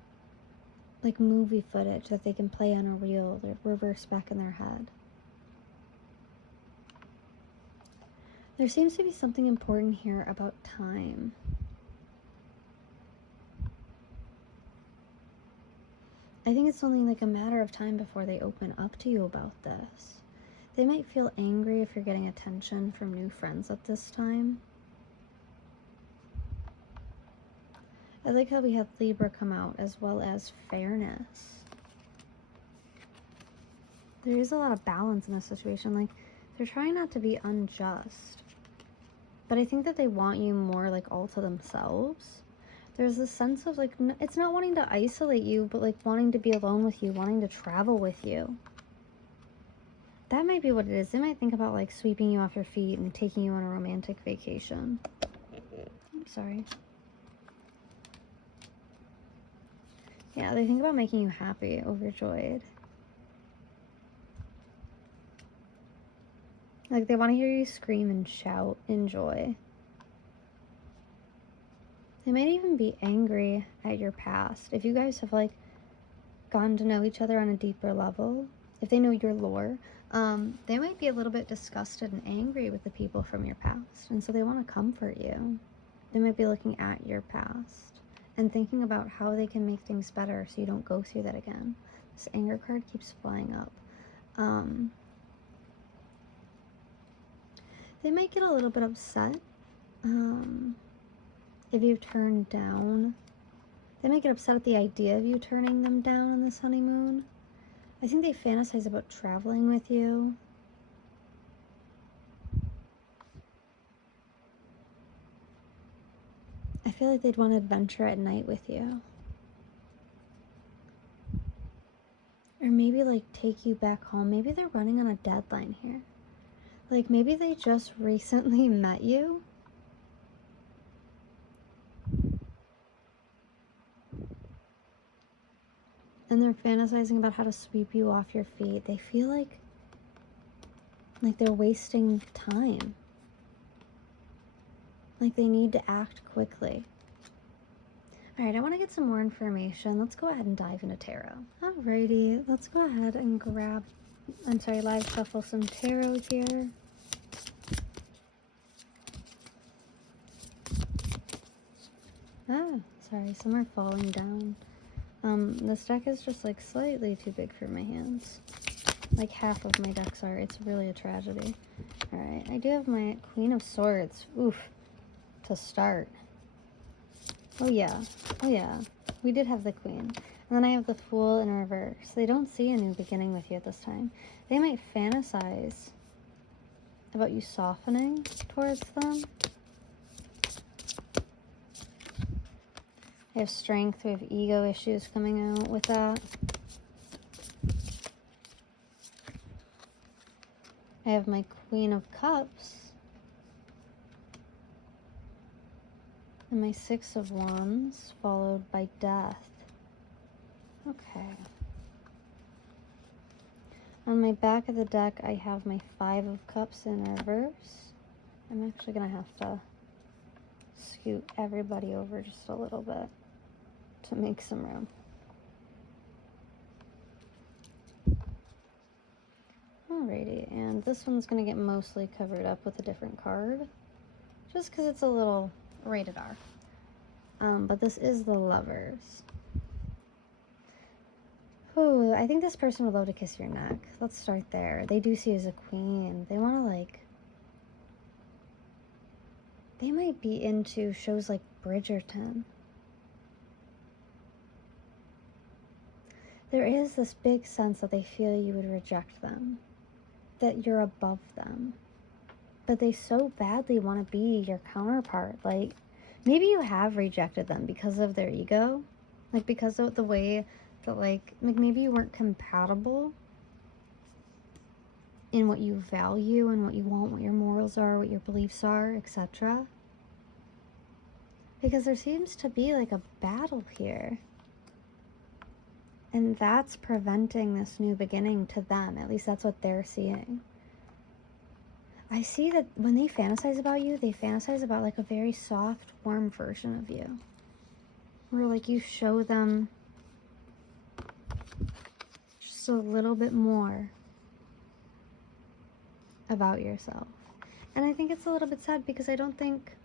Like movie footage that they can play on a reel or reverse back in their head. There seems to be something important here about time. I think it's only like a matter of time before they open up to you about this. They might feel angry if you're getting attention from new friends at this time. I like how we have Libra come out, as well as fairness. There is a lot of balance in this situation. Like, they're trying not to be unjust, but I think that they want you more like all to themselves. There's this sense of like, it's not wanting to isolate you, but like wanting to be alone with you, wanting to travel with you. That might be what it is. They might think about like sweeping you off your feet and taking you on a romantic vacation. I'm sorry. Yeah, they think about making you happy, overjoyed. Like, they want to hear you scream and shout in joy. They might even be angry at your past. If you guys have, like, gotten to know each other on a deeper level, if they know your lore, they might be a little bit disgusted and angry with the people from your past. And so they want to comfort you. They might be looking at your past and thinking about how they can make things better so you don't go through that again. This anger card keeps flying up. They might get a little bit upset if you turn down. They might get upset at the idea of you turning them down on this honeymoon. I think they fantasize about traveling with you. I feel like they'd want to adventure at night with you. Or maybe like take you back home. Maybe they're running on a deadline here. Like maybe they just recently met you. And they're fantasizing about how to sweep you off your feet. They feel like Like they're wasting time. Like they need to act quickly. All right, I want to get some more information. Let's go ahead and dive into tarot. Alrighty, let's go ahead and live shuffle some tarot here. Ah, sorry, some are falling down. This deck is just like slightly too big for my hands. Like half of my decks are. It's really a tragedy. Alright, I do have my Queen of Swords. Oof. To start. Oh yeah. Oh yeah. We did have the Queen. And then I have the Fool in reverse. They don't see a new beginning with you at this time. They might fantasize about you softening towards them. I have strength. We have ego issues coming out with that. I have my Queen of Cups. And my Six of Wands, followed by Death. Okay. On my back of the deck, I have my Five of Cups in reverse. I'm actually going to have to scoot everybody over just a little bit to make some room. Alrighty, and this one's going to get mostly covered up with a different card, just because it's a little rated R. But this is the Lovers. Oh, I think this person would love to kiss your neck. Let's start there. They do see you as a queen. They want to, they might be into shows like Bridgerton. There is this big sense that they feel you would reject them, that you're above them, but they so badly want to be your counterpart. Like, maybe you have rejected them because of their ego, like because of the way that like maybe you weren't compatible in what you value and what you want, what your morals are, what your beliefs are, etc. Because there seems to be like a battle here. And that's preventing this new beginning to them. At least that's what they're seeing. I see that when they fantasize about you, they fantasize about like a very soft, warm version of you. Where like you show them just a little bit more about yourself. And I think it's a little bit sad because I think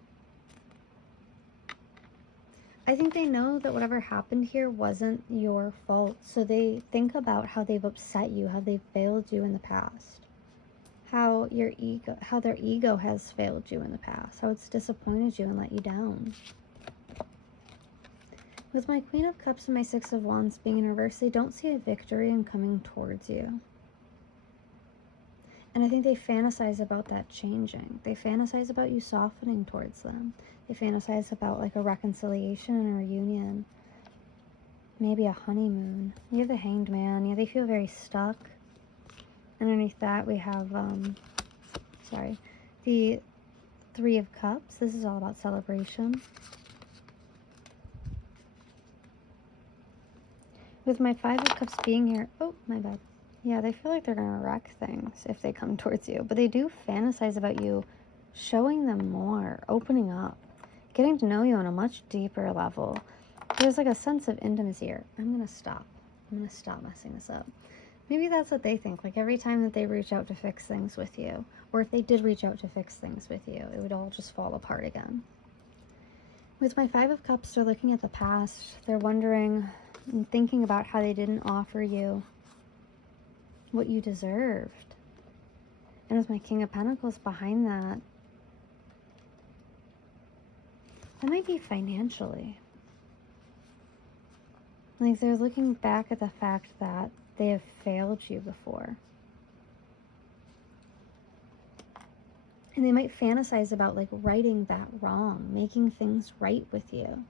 they know that whatever happened here wasn't your fault. So they think about how they've upset you, how they've failed you in the past. How their ego has failed you in the past. How it's disappointed you and let you down. With my Queen of Cups and my Six of Wands being in reverse, they don't see a victory in coming towards you. And I think they fantasize about that changing. They fantasize about you softening towards them. They fantasize about like a reconciliation and a reunion. Maybe a honeymoon. You have the Hanged Man. Yeah, they feel very stuck. Underneath that we have, the Three of Cups. This is all about celebration. With my Five of Cups being here, oh, my bad. Yeah, they feel like they're going to wreck things if they come towards you. But they do fantasize about you showing them more, opening up, getting to know you on a much deeper level. There's like a sense of intimacy here. I'm going to stop messing this up. Maybe that's what they think. Like every time that they reach out to fix things with you, or if they did reach out to fix things with you, it would all just fall apart again. With my Five of Cups, they're looking at the past. They're wondering and thinking about how they didn't offer you what you deserved. And with my King of Pentacles behind that, that might be financially. Like they're looking back at the fact that they have failed you before. And they might fantasize about like righting that wrong, making things right with you.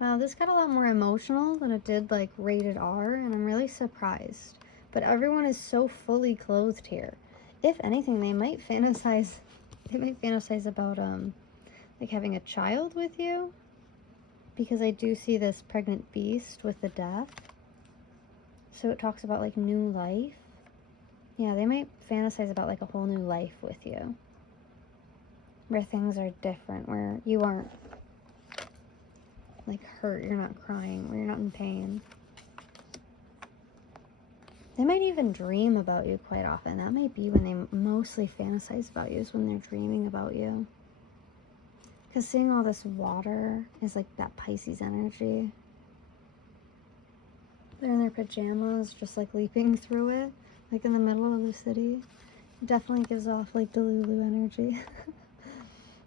Wow, this got a lot more emotional than it did like rated R, and I'm really surprised. But everyone is so fully clothed here. If anything, they might fantasize about like having a child with you, because I do see this pregnant beast with the Death. So it talks about like new life. Yeah, they might fantasize about like a whole new life with you, where things are different, where you aren't like hurt, you're not crying, where you're not in pain. They might even dream about you quite often. That might be when they mostly fantasize about you, is when they're dreaming about you. Because seeing all this water is like that Pisces energy. They're in their pajamas, just like leaping through it, like in the middle of the city. It definitely gives off like Delulu energy.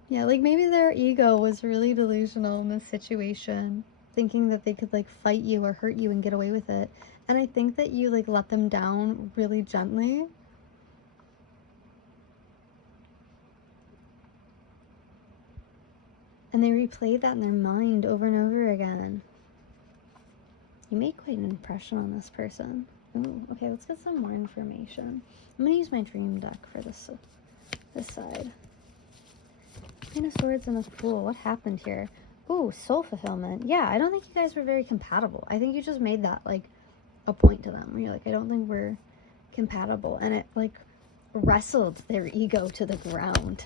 Yeah, like maybe their ego was really delusional in this situation, thinking that they could like fight you or hurt you and get away with it. And I think that you like let them down really gently. And they replay that in their mind over and over again. You made quite an impression on this person. Ooh, okay, let's get some more information. I'm gonna use my dream deck for this side. Queen of Swords and the Fool. What happened here? Ooh, soul fulfillment. Yeah, I don't think you guys were very compatible. I think you just made that like a point to them where you're like, I don't think we're compatible, and it like wrestled their ego to the ground.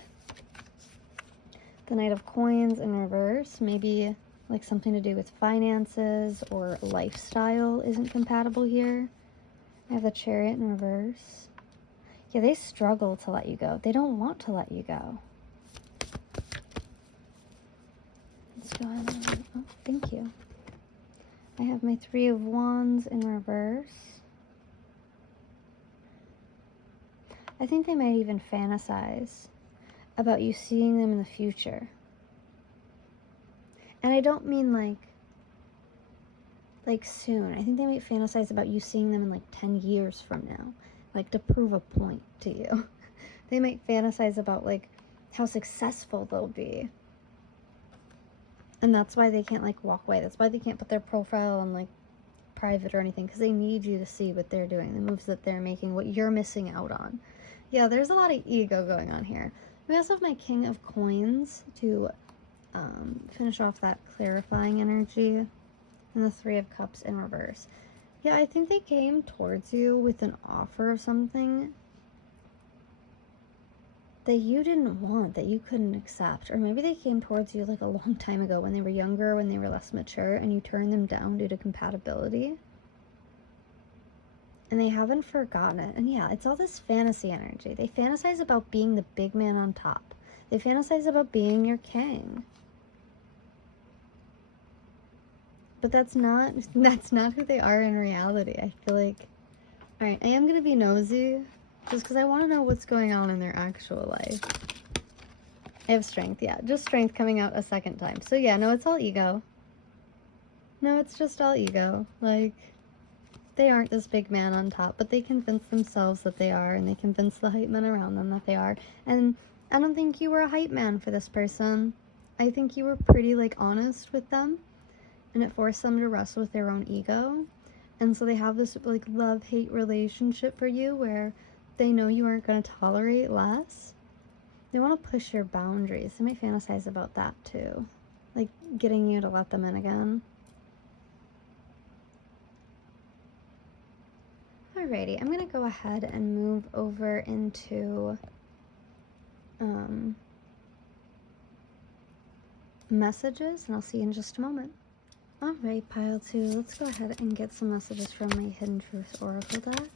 The Knight of Coins in reverse, maybe like something to do with finances or lifestyle isn't compatible here. I have the Chariot in reverse. Yeah, they struggle to let you go. They don't want to let you go. Let's go ahead. Oh, thank you. I have my Three of Wands in reverse. I think they might even fantasize about you seeing them in the future. And I don't mean like soon. I think they might fantasize about you seeing them in like 10 years from now, like to prove a point to you. They might fantasize about like how successful they'll be. And that's why they can't like walk away. That's why they can't put their profile on like private or anything, because they need you to see what they're doing, the moves that they're making, what you're missing out on. Yeah, there's a lot of ego going on here. We also have my King of Coins to finish off that clarifying energy, and the Three of Cups in reverse. Yeah, I think they came towards you with an offer of something that you didn't want, that you couldn't accept. Or maybe they came towards you like a long time ago when they were younger, when they were less mature, and you turned them down due to compatibility. And they haven't forgotten it. And yeah, it's all this fantasy energy. They fantasize about being the big man on top. They fantasize about being your king. But that's not who they are in reality. I feel like, all right, I am going to be nosy just because I want to know what's going on in their actual life. I have strength, yeah, just strength coming out a second time. So yeah, no, it's all ego. No, it's just all ego. Like, they aren't this big man on top, but they convince themselves that they are, and they convince the hype men around them that they are. And I don't think you were a hype man for this person. I think you were pretty, like, honest with them, and it forced them to wrestle with their own ego. And so they have this, like, love-hate relationship for you where they know you aren't going to tolerate less. They want to push your boundaries. They might fantasize about that, too. Like, getting you to let them in again. Alrighty, I'm going to go ahead and move over into messages, and I'll see you in just a moment. Alright, pile 2, let's go ahead and get some messages from my Hidden Truth Oracle deck.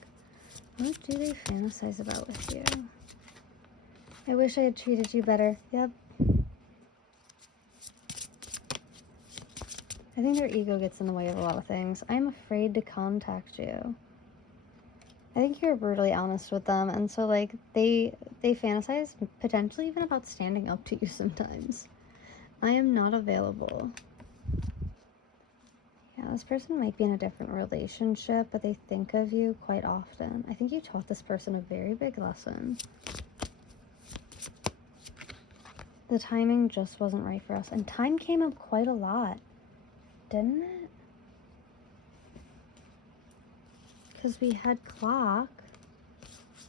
What do they fantasize about with you? I wish I had treated you better. Yep. I think their ego gets in the way of a lot of things. I'm afraid to contact you. I think you're brutally honest with them, and so like they fantasize potentially even about standing up to you sometimes. I am not available. Yeah, this person might be in a different relationship, but they think of you quite often. I think you taught this person a very big lesson. The timing just wasn't right for us, and time came up quite a lot, didn't it? Because we had clock,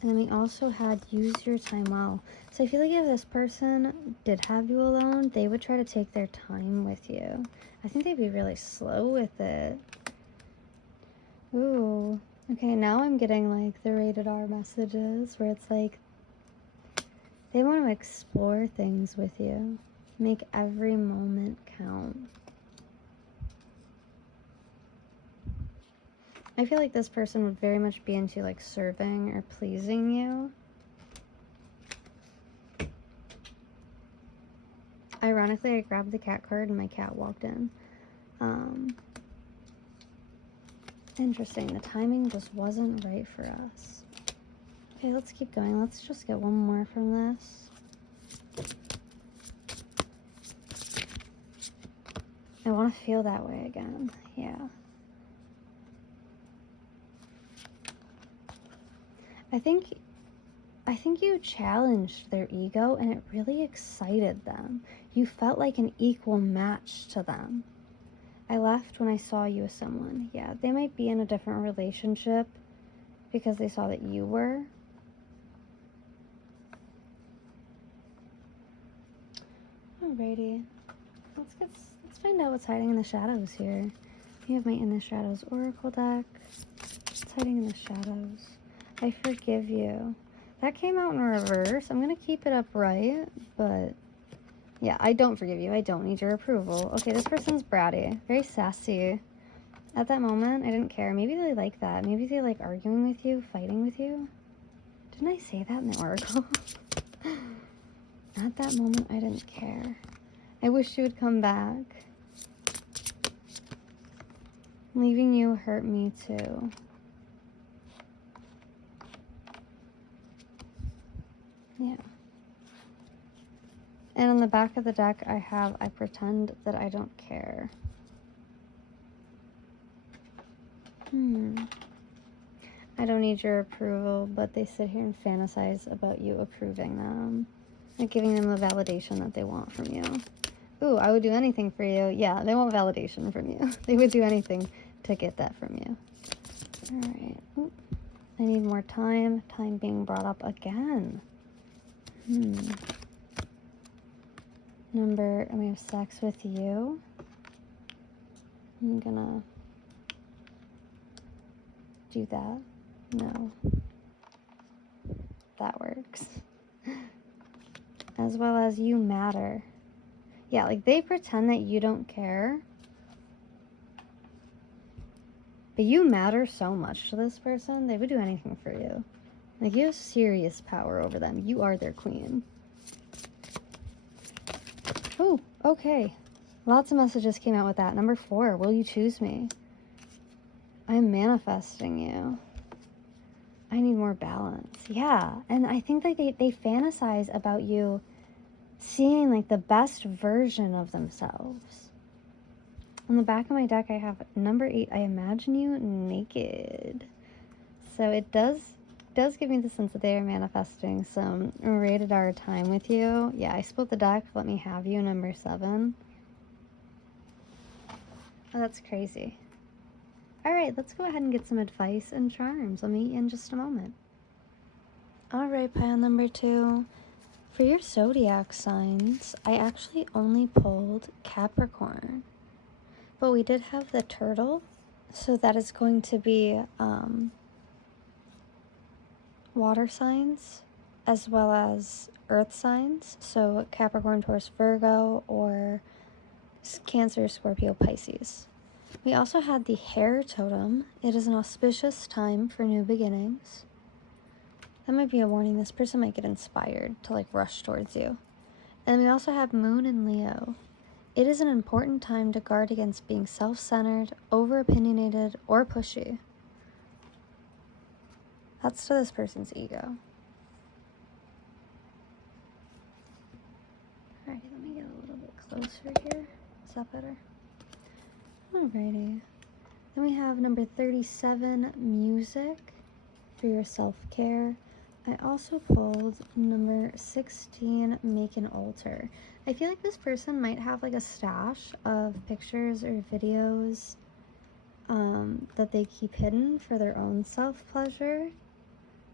and then we also had use your time well. So I feel like if this person did have you alone, they would try to take their time with you. I think they'd be really slow with it. Ooh, Okay, now I'm getting like the rated R messages where it's like they want to explore things with you. Make every moment count. I feel like this person would very much be into like serving or pleasing you. Ironically, I grabbed the cat card and my cat walked in. Interesting. The timing just wasn't right for us. Okay, let's keep going. Let's just get one more from this. I want to feel that way again. Yeah. I think you challenged their ego and it really excited them. You felt like an equal match to them. I left when I saw you with someone. Yeah, they might be in a different relationship because they saw that you were. Alrighty. Let's find out what's hiding in the shadows here. We have my In the Shadows Oracle deck. What's hiding in the shadows? I forgive you. That came out in reverse. I'm going to keep it upright, but yeah, I don't forgive you. I don't need your approval. Okay, this person's bratty. Very sassy. At that moment, I didn't care. Maybe they like that. Maybe they like arguing with you, fighting with you. Didn't I say that in the oracle? At that moment, I didn't care. I wish you would come back. Leaving you hurt me too. Yeah. And on the back of the deck, I have, I pretend that I don't care. I don't need your approval, but they sit here and fantasize about you approving them. Like giving them the validation that they want from you. Ooh, I would do anything for you. Yeah, they want validation from you. They would do anything to get that from you. Alright. I need more time. Time being brought up again. Number, I'm gonna have sex with you. I'm gonna do that. No. That works. As well as you matter. Yeah, like they pretend that you don't care. But you matter so much to this person, they would do anything for you. Like you have serious power over them. You are their queen. Oh, okay. Lots of messages came out with that. Number 4, will you choose me? I'm manifesting you. I need more balance. Yeah, and I think that they fantasize about you seeing like the best version of themselves. On the back of my deck, I have number 8, I imagine you naked. So it does give me the sense that they are manifesting some rated R time with you. Yeah, I split the deck. Let me have you, number 7. Oh, that's crazy. All right, let's go ahead and get some advice and charms. I'll meet you in just a moment. All right, pile number 2. For your zodiac signs, I actually only pulled Capricorn. But we did have the turtle, so that is going to be water signs as well as earth signs. So Capricorn, Taurus, Virgo, or Cancer, Scorpio, Pisces. We also had the hare totem. It is an auspicious time for new beginnings. That might be a warning. This person might get inspired to like rush towards you. And we also have Moon and Leo. It is an important time to guard against being self-centered, over-opinionated, or pushy. That's to this person's ego. Alright, let me get a little bit closer here. Is that better? Alrighty. Then we have number 37, music, for your self-care. I also pulled number 16, make an altar. I feel like this person might have like a stash of pictures or videos that they keep hidden for their own self-pleasure,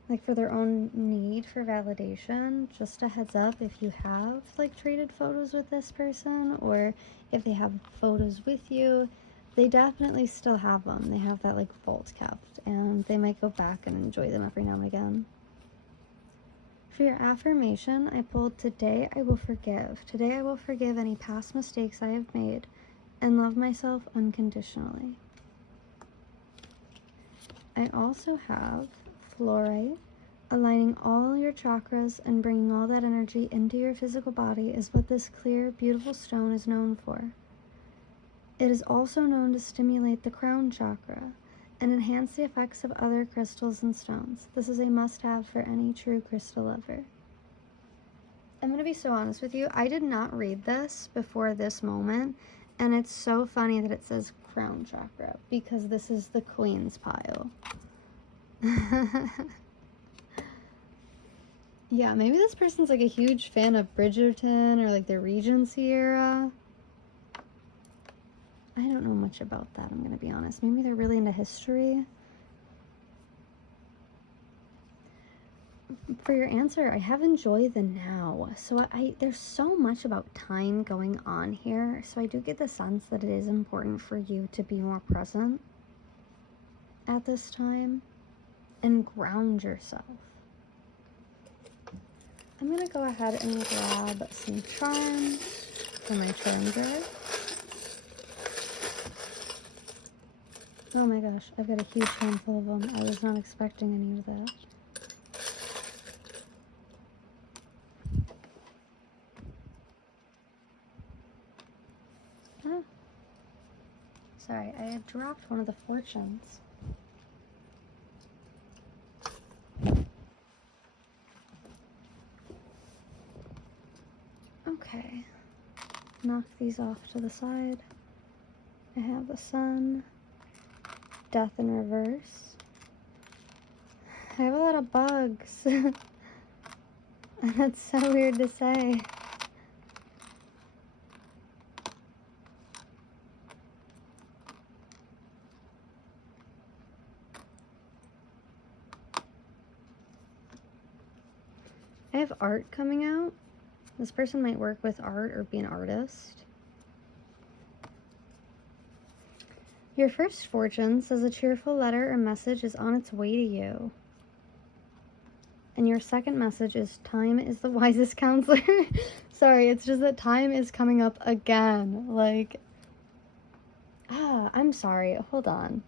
like for their own need for validation. Just a heads up if you have like traded photos with this person, or if they have photos with you, they definitely still have them. They have that like vault kept, and they might go back and enjoy them every now and again. For your affirmation, I pulled, today I will forgive. Today I will forgive any past mistakes I have made and love myself unconditionally. I also have fluorite. Aligning all your chakras and bringing all that energy into your physical body is what this clear, beautiful stone is known for. It is also known to stimulate the crown chakra and enhance the effects of other crystals and stones. This is a must-have for any true crystal lover. I'm going to be so honest with you. I did not read this before this moment, and it's so funny that it says crown chakra because this is the Queen's pile. Yeah, maybe this person's like a huge fan of Bridgerton or like the Regency era. I don't know much about that, I'm going to be honest. Maybe they're really into history. For your answer, I have enjoy the now. So there's so much about time going on here. So I do get the sense that it is important for you to be more present at this time and ground yourself. I'm going to go ahead and grab some charms for my charm jar. Oh my gosh, I've got a huge handful of them. I was not expecting any of that. Oh. Sorry, I had dropped one of the fortunes. Okay, knock these off to the side. I have the sun, death in reverse. I have a lot of bugs. That's so weird to say. I have art coming out. This person might work with art or be an artist. Your first fortune says a cheerful letter or message is on its way to you. And your second message is time is the wisest counselor. Sorry, it's just that time is coming up again. Like, I'm sorry. Hold on.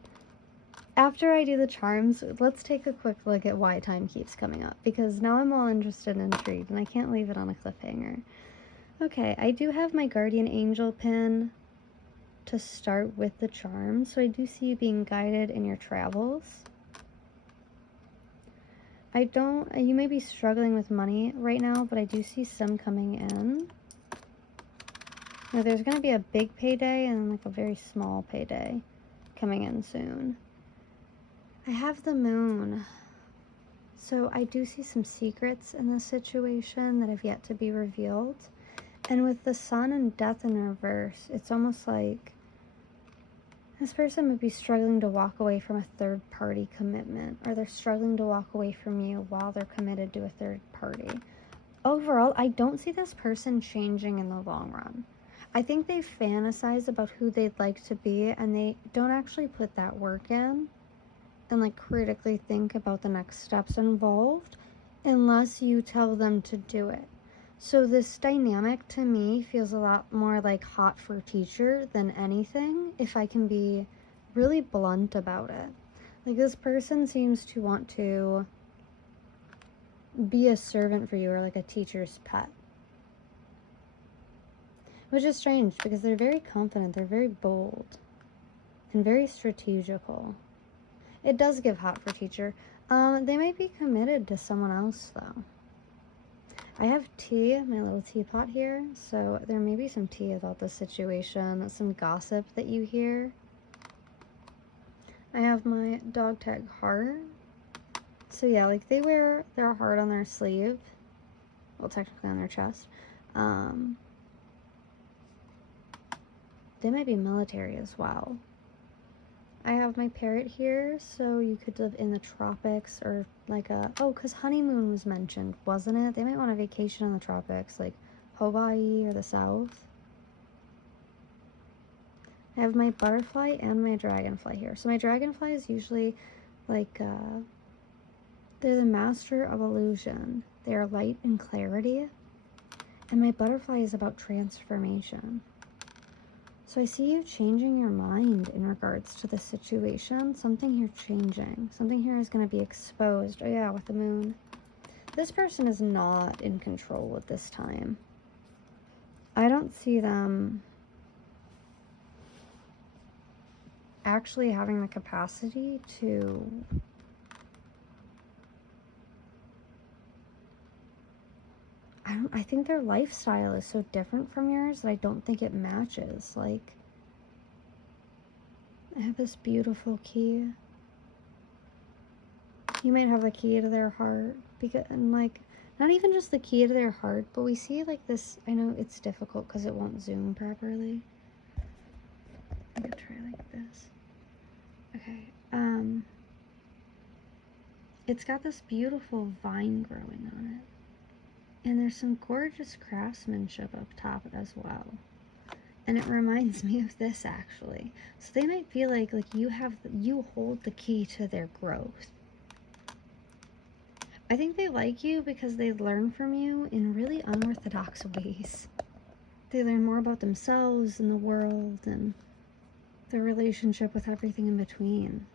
After I do the charms, let's take a quick look at why time keeps coming up, because now I'm all interested and intrigued, and I can't leave it on a cliffhanger. Okay, I do have my guardian angel pin to start with the charms, so I do see you being guided in your travels. You may be struggling with money right now, but I do see some coming in. Now, there's going to be a big payday and like a very small payday coming in soon. I have the moon. So I do see some secrets in this situation that have yet to be revealed. And with the sun and death in reverse, it's almost like this person would be struggling to walk away from a third-party commitment, or they're struggling to walk away from you while they're committed to a third party. Overall, I don't see this person changing in the long run. I think they fantasize about who they'd like to be, and they don't actually put that work in and like critically think about the next steps involved unless you tell them to do it. So this dynamic to me feels a lot more like hot for teacher than anything, if I can be really blunt about it. Like, this person seems to want to be a servant for you, or like a teacher's pet. Which is strange because they're very confident, they're very bold, and very strategical. It does give hot for teacher. They might be committed to someone else though. I have tea, my little teapot here, so there may be some tea about this situation, some gossip that you hear. I have my dog tag heart. So yeah, like they wear their heart on their sleeve. Well, technically on their chest. They might be military as well. I have my parrot here, so you could live in the tropics, or like because honeymoon was mentioned, wasn't it? They might want a vacation in the tropics, like Hawaii or the South. I have my butterfly and my dragonfly here. So my dragonfly is usually like, they're the master of illusion. They are light and clarity. And my butterfly is about transformation. So I see you changing your mind in regards to the situation. Something here changing. Something here is going to be exposed. Oh yeah, with the moon. This person is not in control at this time. I don't see them actually having the capacity to I think their lifestyle is so different from yours that I don't think it matches. Like, I have this beautiful key. You might have the key to their heart, because, and like, not even just the key to their heart, but we see like this. I know it's difficult because it won't zoom properly. I could try like this. Okay. It's got this beautiful vine growing on it. And there's some gorgeous craftsmanship up top as well. And it reminds me of this, actually. So they might feel like you hold the key to their growth. I think they like you because they learn from you in really unorthodox ways. They learn more about themselves and the world and their relationship with everything in between.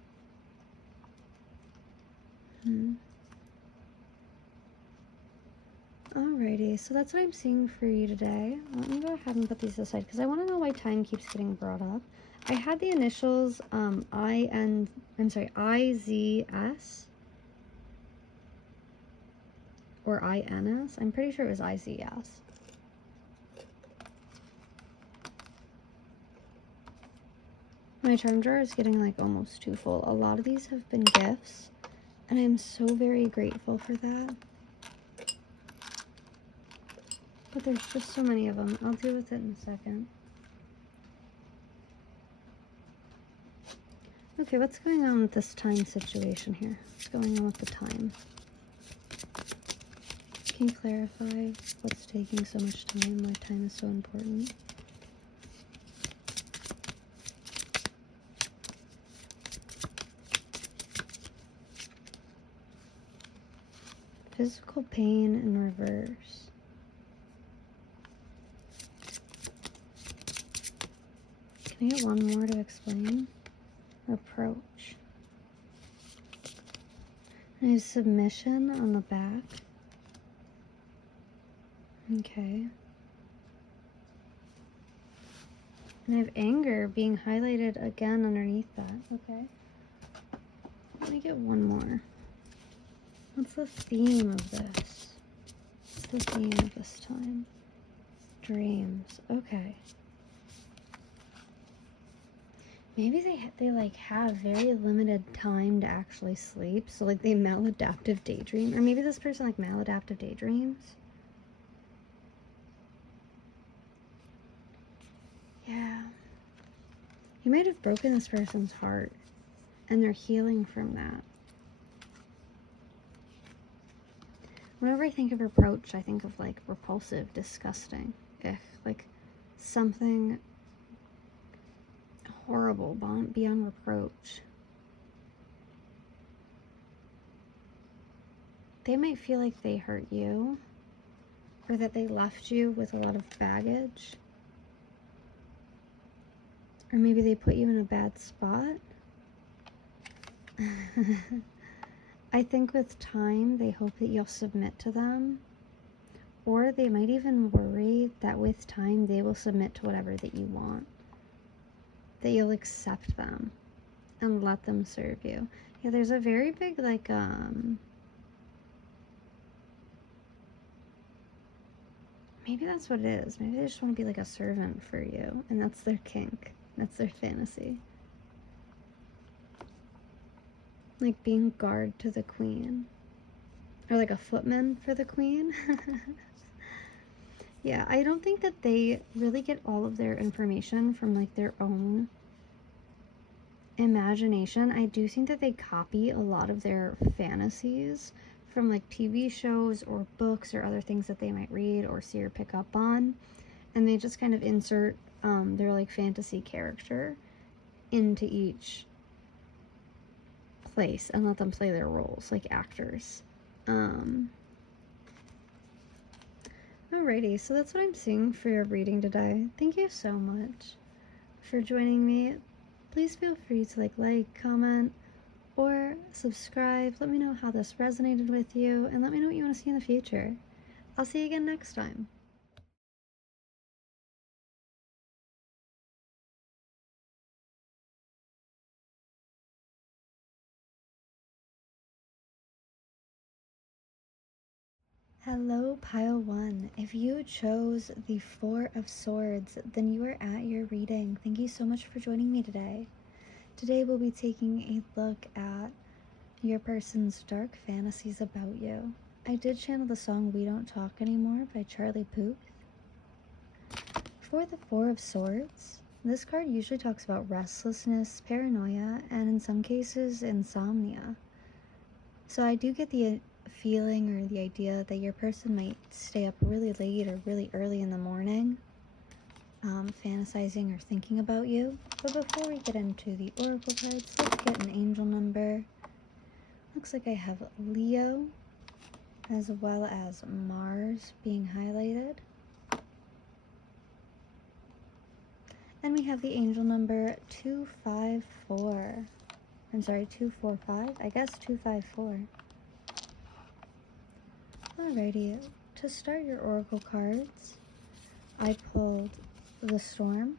Alrighty, so that's what I'm seeing for you today. Let me go ahead and put these aside because I want to know why time keeps getting brought up. I had the initials IZS or INS. I'm pretty sure it was IZS. My charm drawer is getting like almost too full. A lot of these have been gifts, and I'm so very grateful for that. But there's just so many of them. I'll deal with it in a second. Okay, what's going on with this time situation here? What's going on with the time? Can you clarify what's taking so much time? Why time is so important? Physical pain in reverse. Can I get one more to explain? Reproach. I have submission on the back. Okay. And I have anger being highlighted again underneath that. Okay. Let me get one more. What's the theme of this? What's the theme of this time? Dreams. Okay. Maybe they like have very limited time to actually sleep, so like they maladaptive daydream, or maybe this person like maladaptive daydreams. Yeah. You might have broken this person's heart, and they're healing from that. Whenever I think of reproach, I think of like repulsive, disgusting, like something horrible beyond reproach. They might feel like they hurt you, or that they left you with a lot of baggage, or maybe they put you in a bad spot. I think with time, they hope that you'll submit to them, or they might even worry that with time, they will submit to whatever that you want, that you'll accept them and let them serve you. Yeah, there's a very big, like, maybe that's what it is. Maybe they just want to be like a servant for you, and that's their kink. That's their fantasy. Like being guard to the queen. Or like a footman for the queen. Yeah, I don't think that they really get all of their information from like their own imagination. I do think that they copy a lot of their fantasies from like TV shows or books or other things that they might read or see or pick up on. And they just kind of insert their like fantasy character into each place and let them play their roles like actors. Alrighty, so that's what I'm seeing for your reading today. Thank you so much for joining me. Please feel free to like, comment, or subscribe. Let me know how this resonated with you, and let me know what you want to see in the future. I'll see you again next time. Hello, Pile 1. If you chose the Four of Swords, then you are at your reading. Thank you so much for joining me today. Today we'll be taking a look at your person's dark fantasies about you. I did channel the song We Don't Talk Anymore by Charlie Puth. For the Four of Swords, this card usually talks about restlessness, paranoia, and in some cases, insomnia. So I do get the feeling or the idea that your person might stay up really late or really early in the morning, fantasizing or thinking about you. But before we get into the oracle cards, let's get an angel number. Looks like I have Leo as well as Mars being highlighted. And we have the angel number 254. I'm sorry, 245. I guess 254. Alrighty, to start your oracle cards, I pulled the Storm.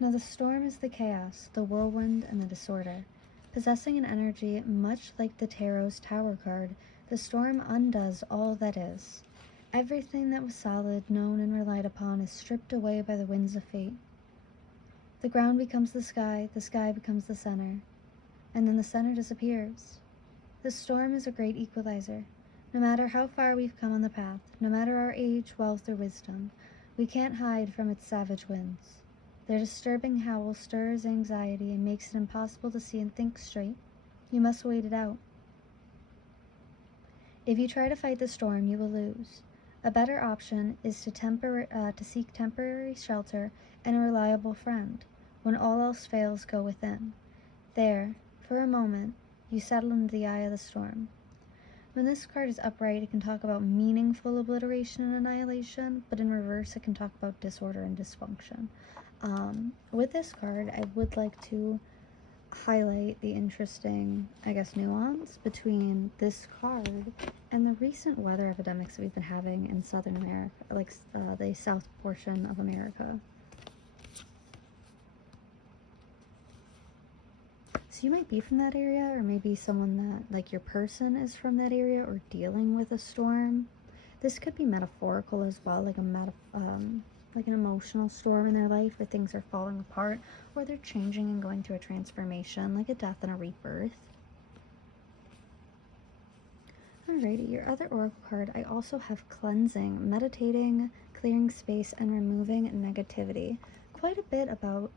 Now the Storm is the chaos, the whirlwind, and the disorder. Possessing an energy much like the Tarot's Tower card, the Storm undoes all that is. Everything that was solid, known, and relied upon is stripped away by the winds of fate. The ground becomes the sky becomes the center, and then the center disappears. The Storm is a great equalizer. No matter how far we've come on the path, no matter our age, wealth, or wisdom, we can't hide from its savage winds. Their disturbing howl stirs anxiety and makes it impossible to see and think straight. You must wait it out. If you try to fight the storm, you will lose. A better option is to seek temporary shelter and a reliable friend. When all else fails, go within. There, for a moment, you settle into the eye of the storm. When this card is upright, it can talk about meaningful obliteration and annihilation, but in reverse, it can talk about disorder and dysfunction. With this card, I would like to highlight the interesting, I guess, nuance between this card and the recent weather epidemics that we've been having in Southern America, like the south portion of America. So you might be from that area, or maybe someone that, like your person is from that area or dealing with a storm. This could be metaphorical as well, like like an emotional storm in their life where things are falling apart, or they're changing and going through a transformation, like a death and a rebirth. Alrighty, your other oracle card, I also have cleansing, meditating, clearing space, and removing negativity. Quite a bit about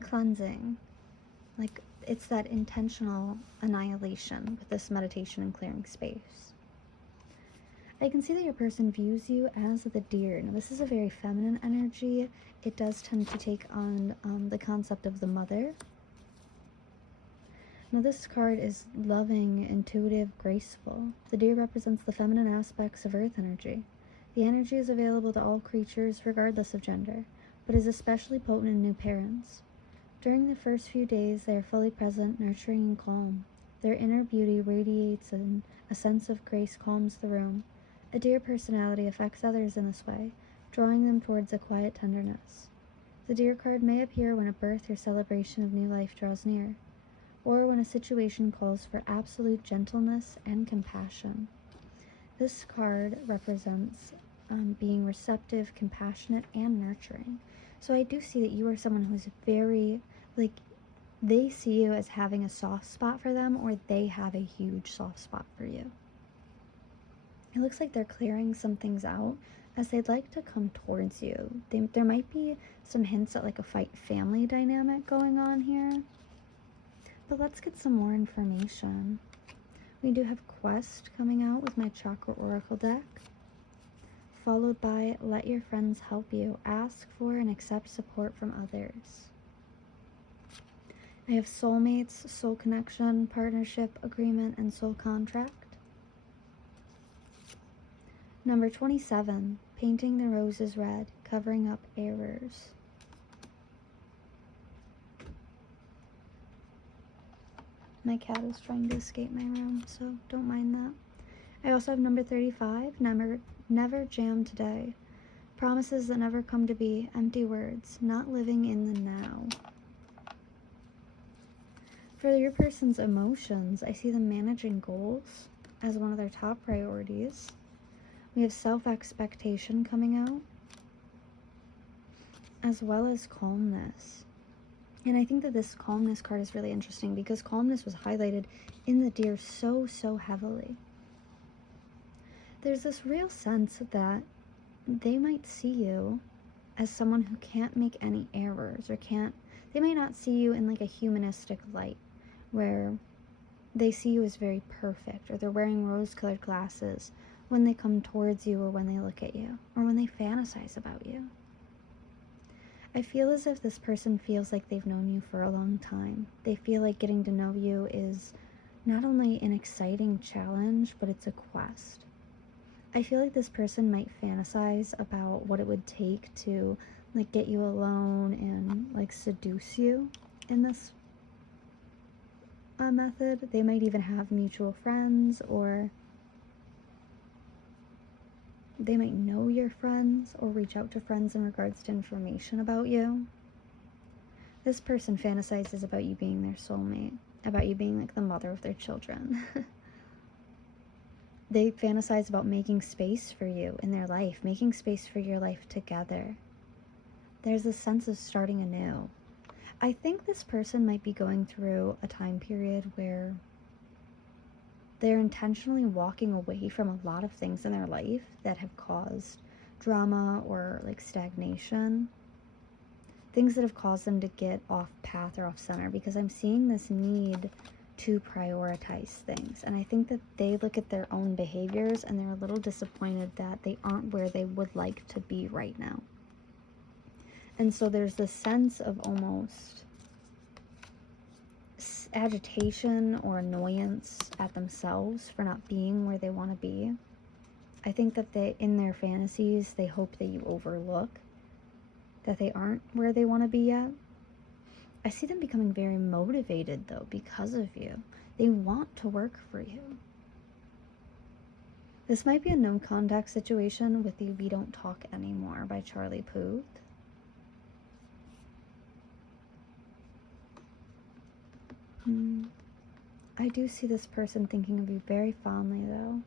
cleansing. Like, it's that intentional annihilation with this meditation and clearing space. I can see that your person views you as the deer. Now, this is a very feminine energy. It does tend to take on the concept of the mother. Now, this card is loving, intuitive, graceful. The deer represents the feminine aspects of earth energy. The energy is available to all creatures, regardless of gender, but is especially potent in new parents. During the first few days, they are fully present, nurturing, and calm. Their inner beauty radiates, and a sense of grace calms the room. A deer personality affects others in this way, drawing them towards a quiet tenderness. The deer card may appear when a birth or celebration of new life draws near, or when a situation calls for absolute gentleness and compassion. This card represents being receptive, compassionate, and nurturing. So I do see that you are someone who's very, like, they see you as having a soft spot for them, or they have a huge soft spot for you. It looks like they're clearing some things out as they'd like to come towards you. There might be some hints at like a fight family dynamic going on here. But let's get some more information. We do have Quest coming out with my Chakra Oracle deck, followed by let your friends help you. Ask for and accept support from others. I have soulmates, soul connection, partnership, agreement, and soul contract. Number 27, painting the roses red, covering up errors. My cat is trying to escape my room, so don't mind that. I also have number 35, never jam today. Promises that never come to be, empty words, not living in the now. For your person's emotions, I see them managing goals as one of their top priorities. We have self-expectation coming out, as well as calmness. And I think that this calmness card is really interesting because calmness was highlighted in the deer so heavily. There's this real sense that they might see you as someone who can't make any errors, or they might not see you in like a humanistic light where they see you as very perfect, or they're wearing rose-colored glasses when they come towards you, or when they look at you, or when they fantasize about you. I feel as if this person feels like they've known you for a long time. They feel like getting to know you is not only an exciting challenge, but it's a quest. I feel like this person might fantasize about what it would take to like get you alone and like seduce you in this method. They might even have mutual friends, or they might know your friends or reach out to friends in regards to information about you. This person fantasizes about you being their soulmate, about you being like the mother of their children. They fantasize about making space for you in their life, making space for your life together. There's a sense of starting anew. I think this person might be going through a time period where they're intentionally walking away from a lot of things in their life that have caused drama or like stagnation. Things that have caused them to get off path or off center, because I'm seeing this need to prioritize things. And I think that they look at their own behaviors and they're a little disappointed that they aren't where they would like to be right now. And so there's this sense of almost agitation or annoyance at themselves for not being where they want to be. I think that in their fantasies, they hope that you overlook that they aren't where they want to be yet. I see them becoming very motivated though because of you. They want to work for you. This might be a no contact situation with the We Don't Talk Anymore by Charlie Puth. I do see this person thinking of you very fondly though.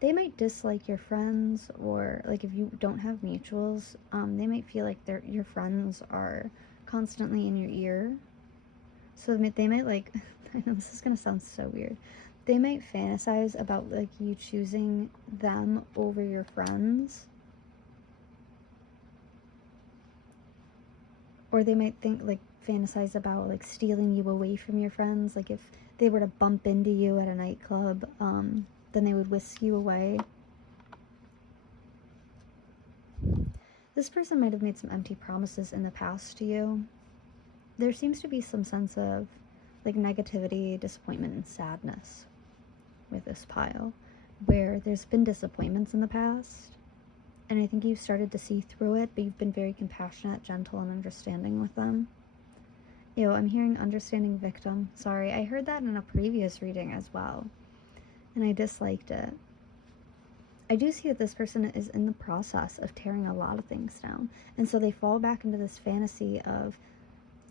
They might dislike your friends, or like if you don't have mutuals, they might feel like your friends are constantly in your ear. So they might like, I know this is gonna sound so weird. They might fantasize about like you choosing them over your friends. Or they might fantasize about like stealing you away from your friends. Like if they were to bump into you at a nightclub, then they would whisk you away. This person might have made some empty promises in the past to you. There seems to be some sense of like negativity, disappointment, and sadness with this pile, where there's been disappointments in the past, and I think you've started to see through it, but you've been very compassionate, gentle, and understanding with them. Ew, I'm hearing understanding victim. Sorry, I heard that in a previous reading as well, and I disliked it. I do see that this person is in the process of tearing a lot of things down, and so they fall back into this fantasy of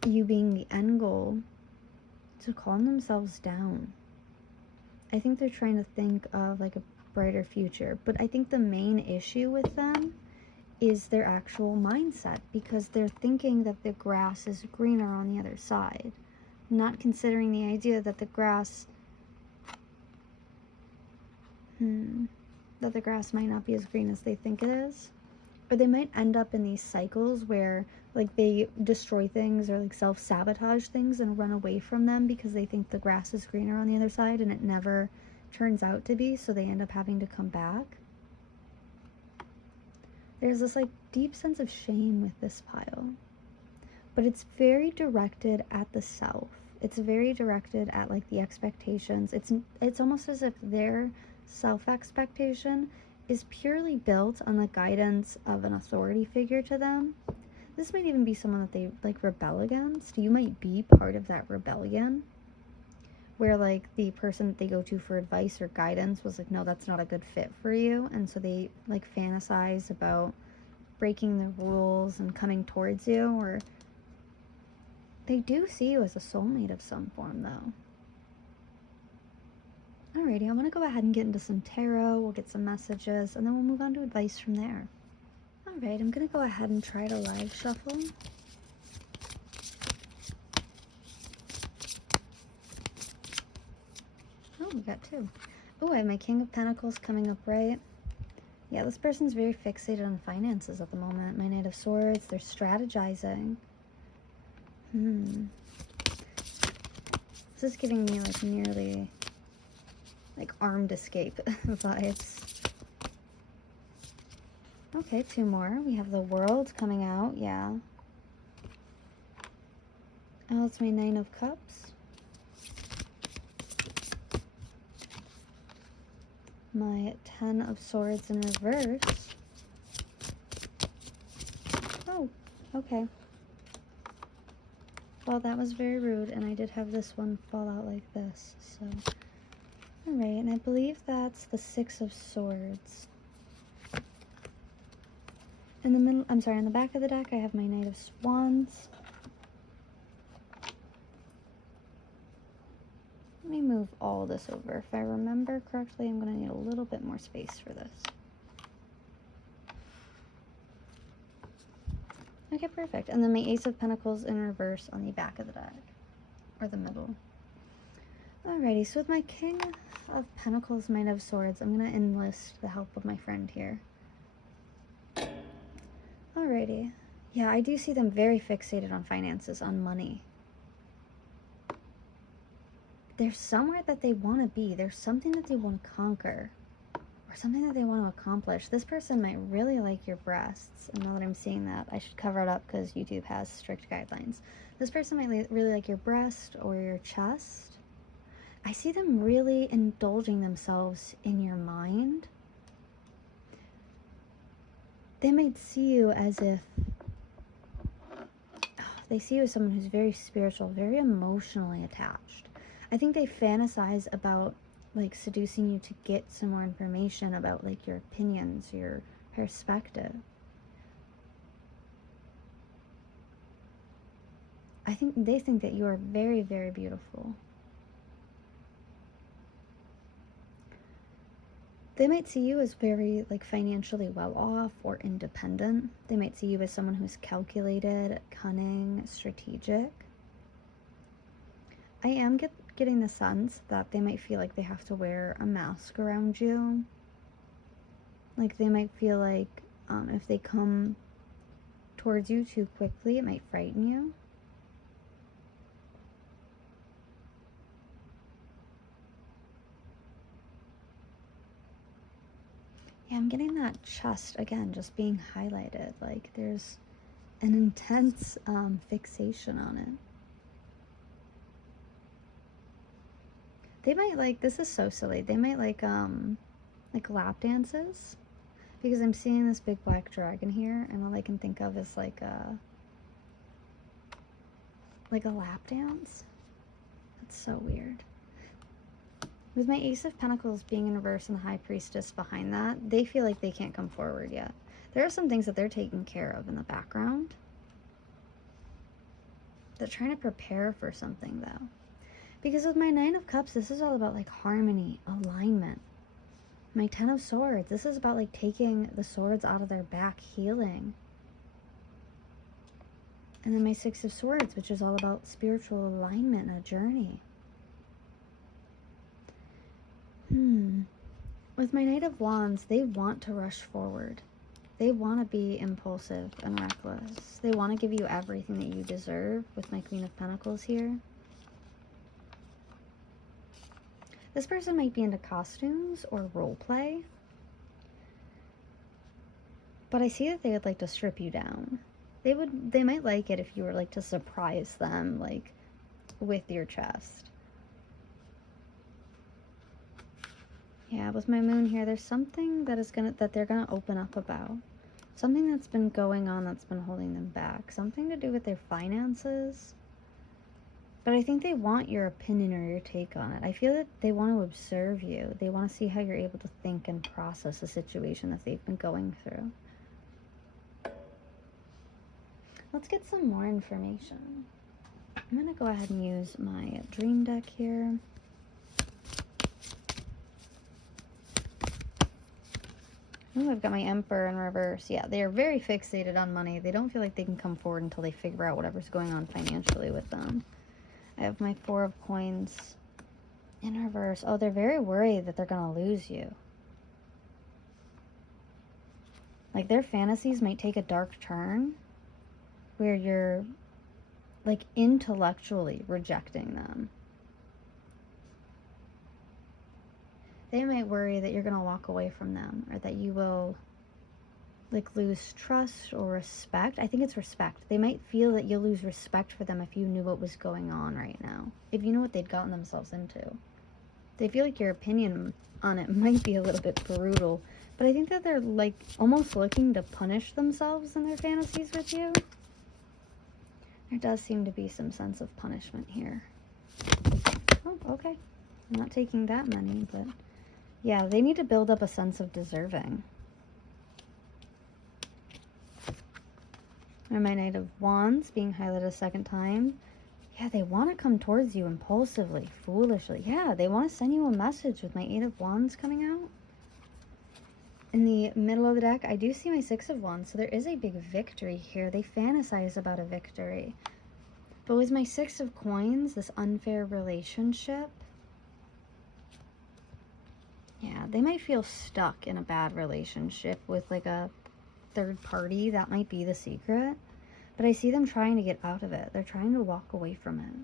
you being the end goal to calm themselves down. I think they're trying to think of like a brighter future, but I think the main issue with them is their actual mindset, because they're thinking that the grass is greener on the other side, not considering the idea that the grass might not be as green as they think it is. Or they might end up in these cycles where like they destroy things or like self-sabotage things and run away from them because they think the grass is greener on the other side, and it never turns out to be, so they end up having to come back. There's this like deep sense of shame with this pile, but it's very directed at the self. It's very directed at like the expectations. It's almost as if their self expectation is purely built on the guidance of an authority figure to them. This might even be someone that they like rebel against. You might be part of that rebellion, where like the person that they go to for advice or guidance was like, no, that's not a good fit for you, and so they like fantasize about breaking the rules and coming towards you, or they do see you as a soulmate of some form though. Alrighty, I'm gonna go ahead and get into some tarot. We'll get some messages and then we'll move on to advice from there. Alright, I'm gonna go ahead and try to live shuffle. Oh, we got two. Oh, I have my King of Pentacles coming up right. Yeah, this person's very fixated on finances at the moment. My Knight of Swords, they're strategizing. This is giving me like nearly like armed escape vibes. Okay, two more. We have the World coming out, yeah. Oh, it's my Nine of Cups. My Ten of Swords in reverse. Oh, okay. Well, that was very rude, and I did have this one fall out like this, so. Alright, and I believe that's the Six of Swords. In the middle, I'm sorry, on the back of the deck, I have my Knight of Wands. Let me move all this over. If I remember correctly, I'm going to need a little bit more space for this. Okay, perfect. And then my Ace of Pentacles in reverse on the back of the deck, or the middle. Alrighty, so with my King of Pentacles, Knight of Swords, I'm going to enlist the help of my friend here. Alrighty. Yeah, I do see them very fixated on finances, on money. There's somewhere that they want to be. There's something that they want to conquer, or something that they want to accomplish. This person might really like your breasts. And now that I'm seeing that, I should cover it up because YouTube has strict guidelines. This person might really like your breast or your chest. I see them really indulging themselves in your mind. They might see you as if they see you as someone who's very spiritual, very emotionally attached. I think they fantasize about like seducing you to get some more information about like your opinions, your perspective. I think they think that you are very, very beautiful. They might see you as very like financially well off or independent. They might see you as someone who's calculated, cunning, strategic. I am getting the sense that they might feel like they have to wear a mask around you. Like they might feel like if they come towards you too quickly, it might frighten you. Yeah, I'm getting that chest again just being highlighted. Like there's an intense fixation on it. They might like, this is so silly, they might like lap dances, because I'm seeing this big black dragon here and all I can think of is like a lap dance. That's so weird. With my Ace of Pentacles being in reverse and the High Priestess behind that, they feel like they can't come forward yet. There are some things that they're taking care of in the background. They're trying to prepare for something though. Because with my Nine of Cups, this is all about like harmony, alignment. My Ten of Swords, this is about like taking the swords out of their back, healing. And then my Six of Swords, which is all about spiritual alignment and a journey. With my Knight of Wands, they want to rush forward. They want to be impulsive and reckless. They want to give you everything that you deserve with my Queen of Pentacles here. This person might be into costumes or role play. But I see that they would like to strip you down. They might like it if you were like to surprise them, like with your chest. Yeah, with my moon here, there's something that they're gonna open up about. Something that's been going on that's been holding them back. Something to do with their finances. But I think they want your opinion or your take on it. I feel that they want to observe you. They want to see how you're able to think and process a situation that they've been going through. Let's get some more information. I'm going to go ahead and use my dream deck here. Oh, I've got my Emperor in reverse. Yeah, they are very fixated on money. They don't feel like they can come forward until they figure out whatever's going on financially with them. I have my Four of Coins in reverse. Oh, they're very worried that they're going to lose you. Like, their fantasies might take a dark turn where you're, like, intellectually rejecting them. They might worry that you're going to walk away from them, or that you will, like, lose trust or respect. I think it's respect. They might feel that you'll lose respect for them if you knew what was going on right now. If you knew what they'd gotten themselves into. They feel like your opinion on it might be a little bit brutal. But I think that they're, like, almost looking to punish themselves in their fantasies with you. There does seem to be some sense of punishment here. Oh, okay. I'm not taking that many, but... yeah, they need to build up a sense of deserving. And my Knight of Wands being highlighted a second time. Yeah, they want to come towards you impulsively, foolishly. Yeah, they want to send you a message with my Eight of Wands coming out. In the middle of the deck, I do see my Six of Wands, so there is a big victory here. They fantasize about a victory. But with my Six of Coins, this unfair relationship, yeah, they might feel stuck in a bad relationship with like a third party. That might be the secret. But I see them trying to get out of it. They're trying to walk away from it.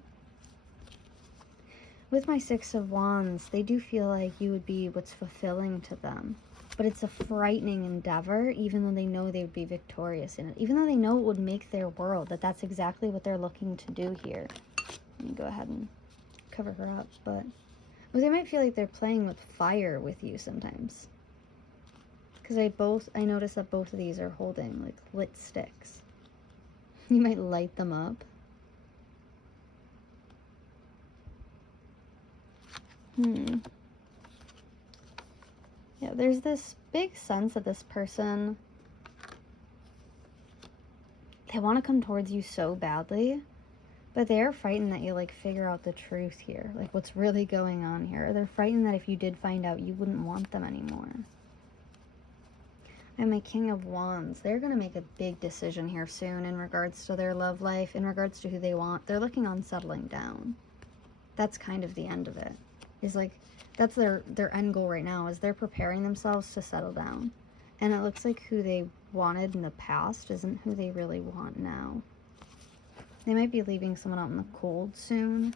With my Six of Wands, they do feel like you would be what's fulfilling to them. But it's a frightening endeavor, even though they know they would be victorious in it. Even though they know it would make their world, that that's exactly what they're looking to do here. Let me go ahead and cover her up, but... well, they might feel like they're playing with fire with you sometimes. Because I notice that both of these are holding, like, lit sticks. You might light them up. Yeah, there's this big sense that this person, they want to come towards you so badly, but they're frightened that you, like, figure out the truth here, like, what's really going on here. They're frightened that if you did find out, you wouldn't want them anymore. And my King of Wands, they're going to make a big decision here soon in regards to their love life, in regards to who they want. They're looking on settling down. That's kind of the end of it. Is like, that's their end goal right now, is they're preparing themselves to settle down. And it looks like who they wanted in the past isn't who they really want now. They might be leaving someone out in the cold soon.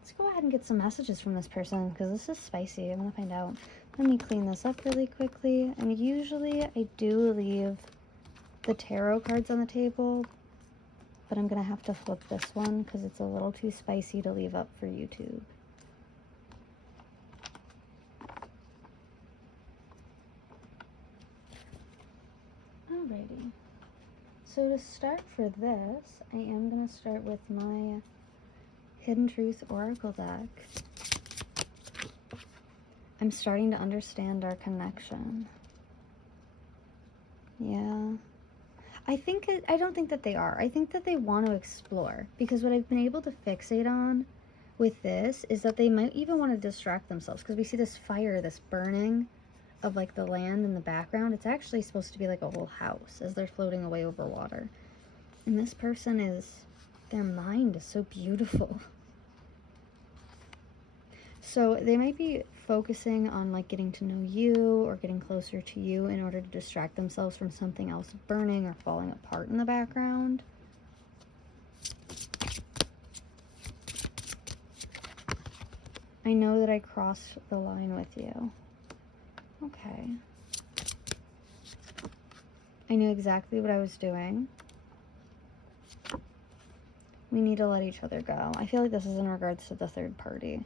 Let's go ahead and get some messages from this person, because this is spicy. I want to find out. Let me clean this up really quickly. And usually I do leave the tarot cards on the table, but I'm going to have to flip this one because it's a little too spicy to leave up for YouTube. Alrighty. So to start for this, I am going to start with my Hidden Truth Oracle deck. I'm starting to understand our connection. Yeah. I don't think that they are. I think that they want to explore. Because what I've been able to fixate on with this is that they might even want to distract themselves. Because we see this fire, this burning of like the land in the background. It's actually supposed to be like a whole house as they're floating away over water. And this person their mind is so beautiful. So they might be focusing on like getting to know you or getting closer to you in order to distract themselves from something else burning or falling apart in the background. I know that I crossed the line with you. Okay. I knew exactly what I was doing. We need to let each other go. I feel like this is in regards to the third party.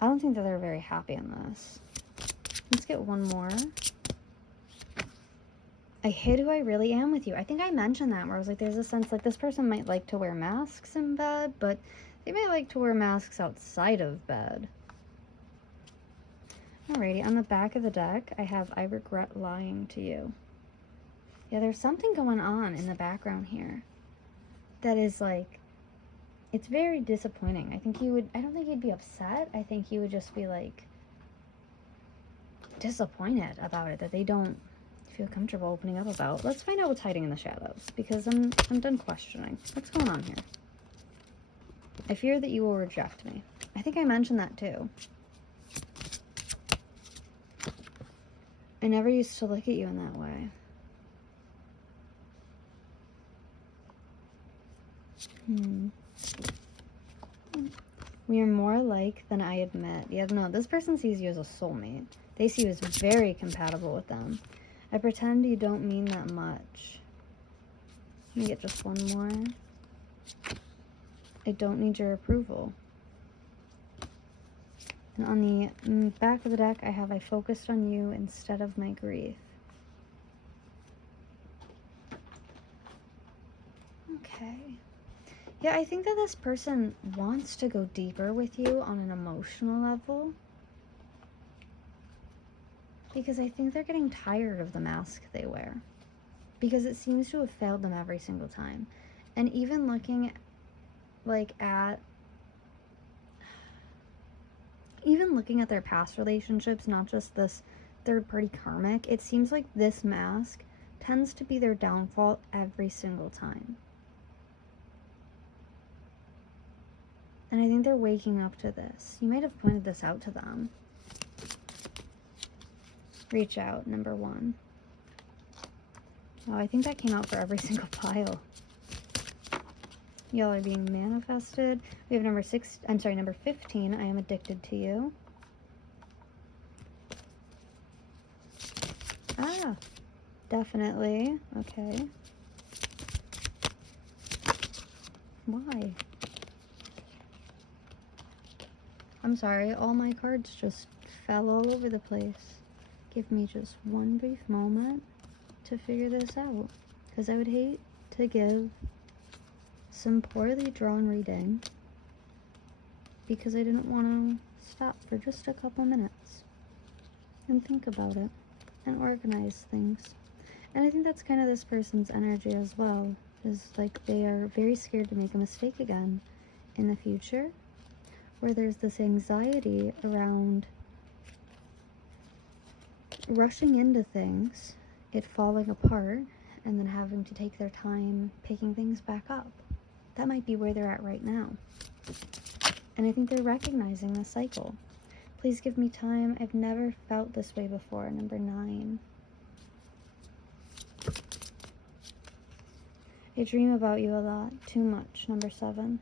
I don't think that they're very happy on this. Let's get one more. I hid who I really am with you. I think I mentioned that, where I was like, there's a sense like this person might like to wear masks in bed, but they might like to wear masks outside of bed. Alrighty, on the back of the deck, I have I regret lying to you. Yeah, there's something going on in the background here that is like, it's very disappointing. I don't think you'd be upset. I think you would just be like disappointed about it, that they don't feel comfortable opening up about. Let's find out what's hiding in the shadows, because I'm done questioning. What's going on here? I fear that you will reject me. I think I mentioned that too. I never used to look at you in that way. We are more alike than I admit. Yeah, no, this person sees you as a soulmate. They see you as very compatible with them. I pretend you don't mean that much. Let me get just one more. I don't need your approval. And on the back of the deck, I have I focused on you instead of my grief. Okay. Yeah, I think that this person wants to go deeper with you on an emotional level, because I think they're getting tired of the mask they wear, because it seems to have failed them every single time. And even looking at their past relationships, not just this third party karmic, it seems like this mask tends to be their downfall every single time. And I think they're waking up to this. You might have pointed this out to them. Reach out, number 1. Oh, I think that came out for every single pile. Y'all are being manifested. We have number 15. I am addicted to you. Ah, definitely. Okay. Why? I'm sorry, all my cards just fell all over the place. Give me just one brief moment to figure this out, because I would hate to give some poorly drawn reading because I didn't want to stop for just a couple minutes and think about it and organize things. And I think that's kind of this person's energy as well, is like they are very scared to make a mistake again in the future, where there's this anxiety around rushing into things, it falling apart, and then having to take their time picking things back up. That might be where they're at right now. And I think they're recognizing the cycle. Please give me time. I've never felt this way before, number 9. I dream about you a lot, too much, number 7.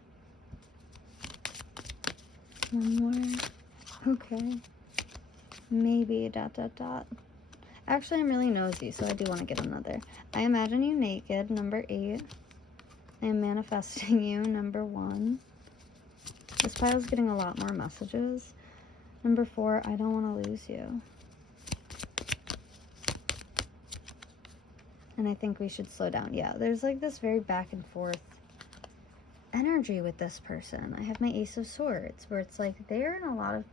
One more. Okay. Maybe ... Actually, I'm really nosy, so I do want to get another. I imagine you naked, number 8. I am manifesting you, number 1. This pile's getting a lot more messages. Number 4, I don't want to lose you. And I think we should slow down. Yeah, there's like this very back and forth energy with this person. I have my Ace of Swords, where it's like they're in a lot of...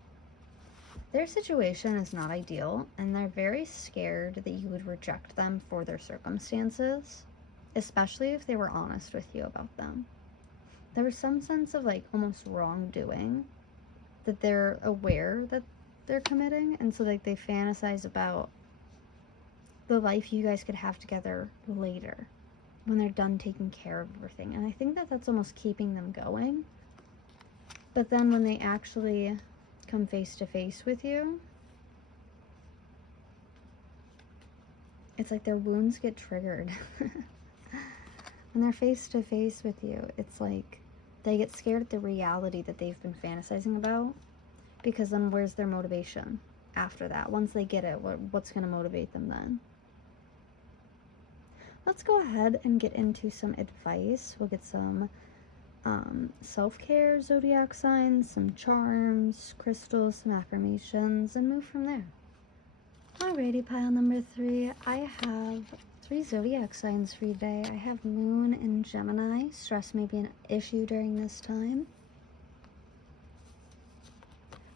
Their situation is not ideal, and they're very scared that you would reject them for their circumstances, especially if they were honest with you about them. There was some sense of like almost wrongdoing that they're aware that they're committing, and so like they fantasize about the life you guys could have together later when they're done taking care of everything. And I think that that's almost keeping them going. But then when they actually come face to face with you, it's like their wounds get triggered. When they're face to face with you, it's like they get scared at the reality that they've been fantasizing about, because then where's their motivation after that? Once they get it, what's going to motivate them then? let's go ahead and get into some advice. We'll get some self-care zodiac signs, some charms, crystals, some affirmations, and move from there. Alrighty, pile number 3. I have 3 zodiac signs for you today. I have Moon in Gemini. Stress may be an issue during this time.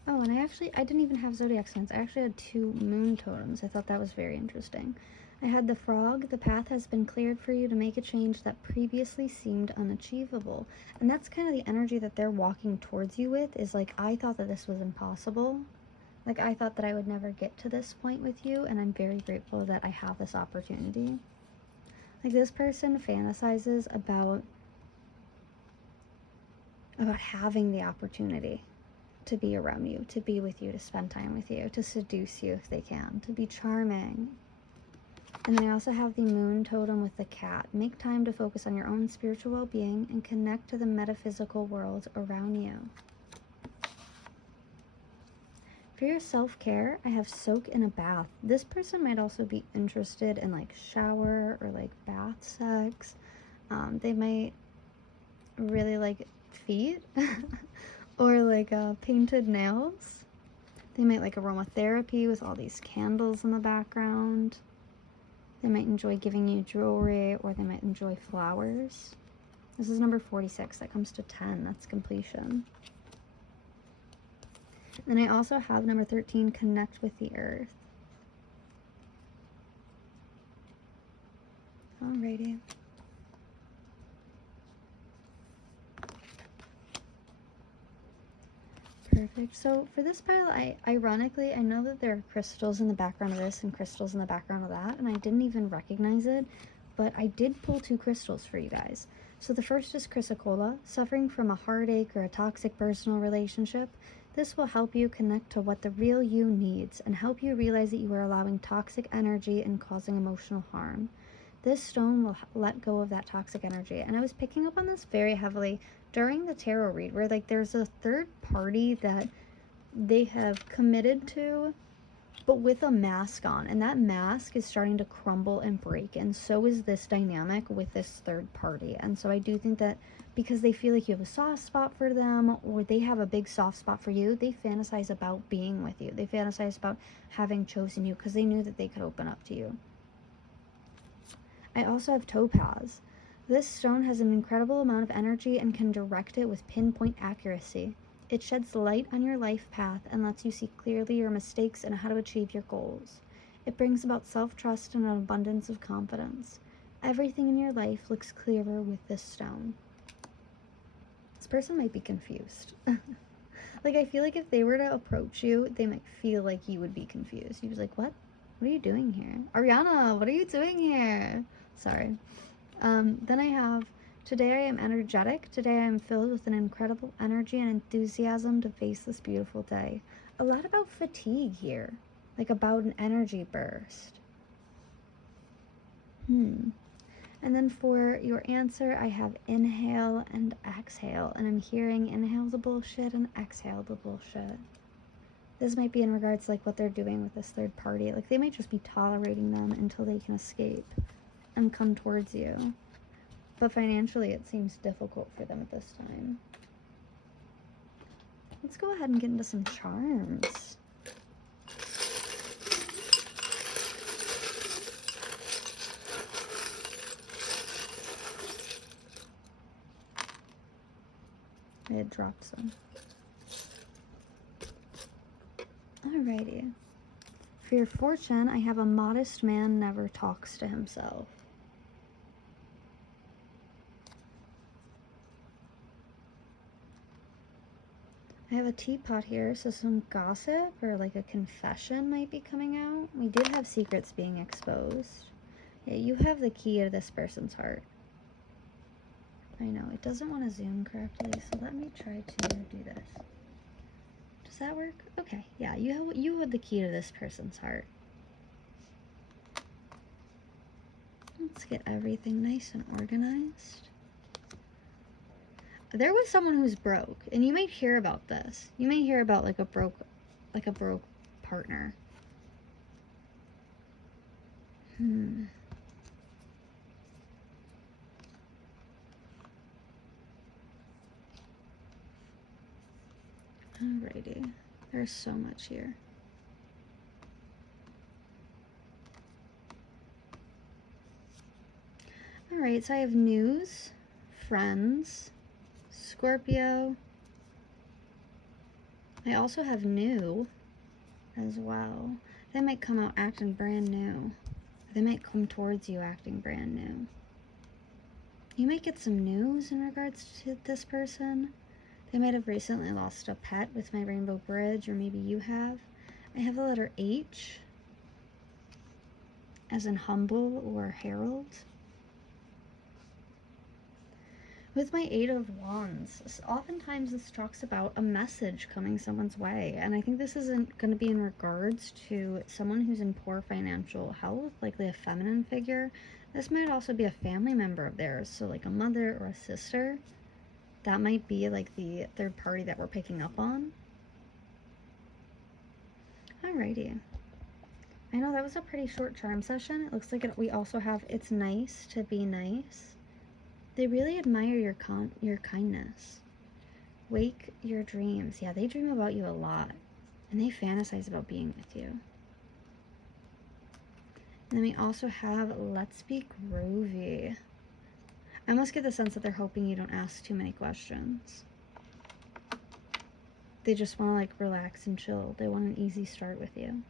Oh, and I didn't even have zodiac signs. I actually had 2 moon totems. I thought that was very interesting. I had the frog. The path has been cleared for you to make a change that previously seemed unachievable. And that's kind of the energy that they're walking towards you with, is like, I thought that this was impossible. Like, I thought that I would never get to this point with you, and I'm very grateful that I have this opportunity. Like, this person fantasizes about having the opportunity to be around you, to be with you, to spend time with you, to seduce you if they can, to be charming. And then I also have the moon totem with the cat. Make time to focus on your own spiritual well-being and connect to the metaphysical world around you. For your self-care, I have soak in a bath. This person might also be interested in like shower or like bath sex. They might really like feet or like painted nails. They might like aromatherapy with all these candles in the background. They might enjoy giving you jewelry, or they might enjoy flowers. This is number 46. That comes to 10. That's completion. Then I also have number 13, connect with the earth. Alrighty. Perfect. So for this pile, ironically, I know that there are crystals in the background of this and crystals in the background of that, and I didn't even recognize it, but I did pull 2 crystals for you guys. So the first is chrysocolla. Suffering from a heartache or a toxic personal relationship, this will help you connect to what the real you needs and help you realize that you are allowing toxic energy and causing emotional harm. This stone will let go of that toxic energy. And I was picking up on this very heavily during the tarot read, where like there's a third party that they have committed to, but with a mask on, and that mask is starting to crumble and break, and so is this dynamic with this third party. And so I do think that because they feel like you have a soft spot for them, or they have a big soft spot for you, they fantasize about being with you. They fantasize about having chosen you because they knew that they could open up to you. I also have topaz. This stone has an incredible amount of energy and can direct it with pinpoint accuracy. It sheds light on your life path and lets you see clearly your mistakes and how to achieve your goals. It brings about self-trust and an abundance of confidence. Everything in your life looks clearer with this stone. This person might be confused. Like, I feel like if they were to approach you, they might feel like you would be confused. You'd be like, what? What are you doing here? Ariana, what are you doing here? Sorry. Then I have, today I am energetic. Today I am filled with an incredible energy and enthusiasm to face this beautiful day. A lot about fatigue here, like about an energy burst. And then for your answer, I have inhale and exhale, and I'm hearing inhale the bullshit and exhale the bullshit. This might be in regards to like what they're doing with this third party. Like, they might just be tolerating them until they can escape and come towards you. But financially, it seems difficult for them at this time. Let's go ahead and get into some charms. I had dropped some. Alrighty. For your fortune, I have a modest man never talks to himself. I have a teapot here, so some gossip or like a confession might be coming out. We did have secrets being exposed. Yeah, you have the key to this person's heart. I know, it doesn't want to zoom correctly, so let me try to do this. Does that work? Okay, yeah, you hold the key to this person's heart. Let's get everything nice and organized. There was someone who's broke, and you might hear about this. You may hear about like a broke partner. Alrighty. There's so much here. Alright, so I have news, friends, Scorpio. I also have new as well. They might come out acting brand new. They might come towards you acting brand new. You might get some news in regards to this person. They might have recently lost a pet with my rainbow bridge, or maybe you have. I have the letter H, as in humble or herald. With my Eight of Wands, oftentimes this talks about a message coming someone's way, and I think this isn't going to be in regards to someone who's in poor financial health, likely a feminine figure. This might also be a family member of theirs, so like a mother or a sister. That might be like the third party that we're picking up on. Alrighty. I know that was a pretty short charm session. It looks like we also have It's Nice to Be Nice. They really admire your kindness. Wake your dreams. Yeah, they dream about you a lot. And they fantasize about being with you. And then we also have Let's Be Groovy. I almost get the sense that they're hoping you don't ask too many questions. They just want to like relax and chill. They want an easy start with you.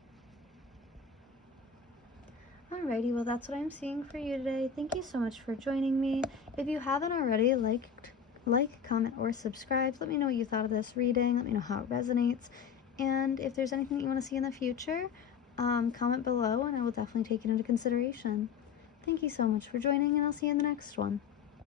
Alrighty, well that's what I'm seeing for you today. Thank you so much for joining me. If you haven't already, like, comment, or subscribe. Let me know what you thought of this reading. Let me know how it resonates. And if there's anything that you want to see in the future, comment below and I will definitely take it into consideration. Thank you so much for joining, and I'll see you in the next one.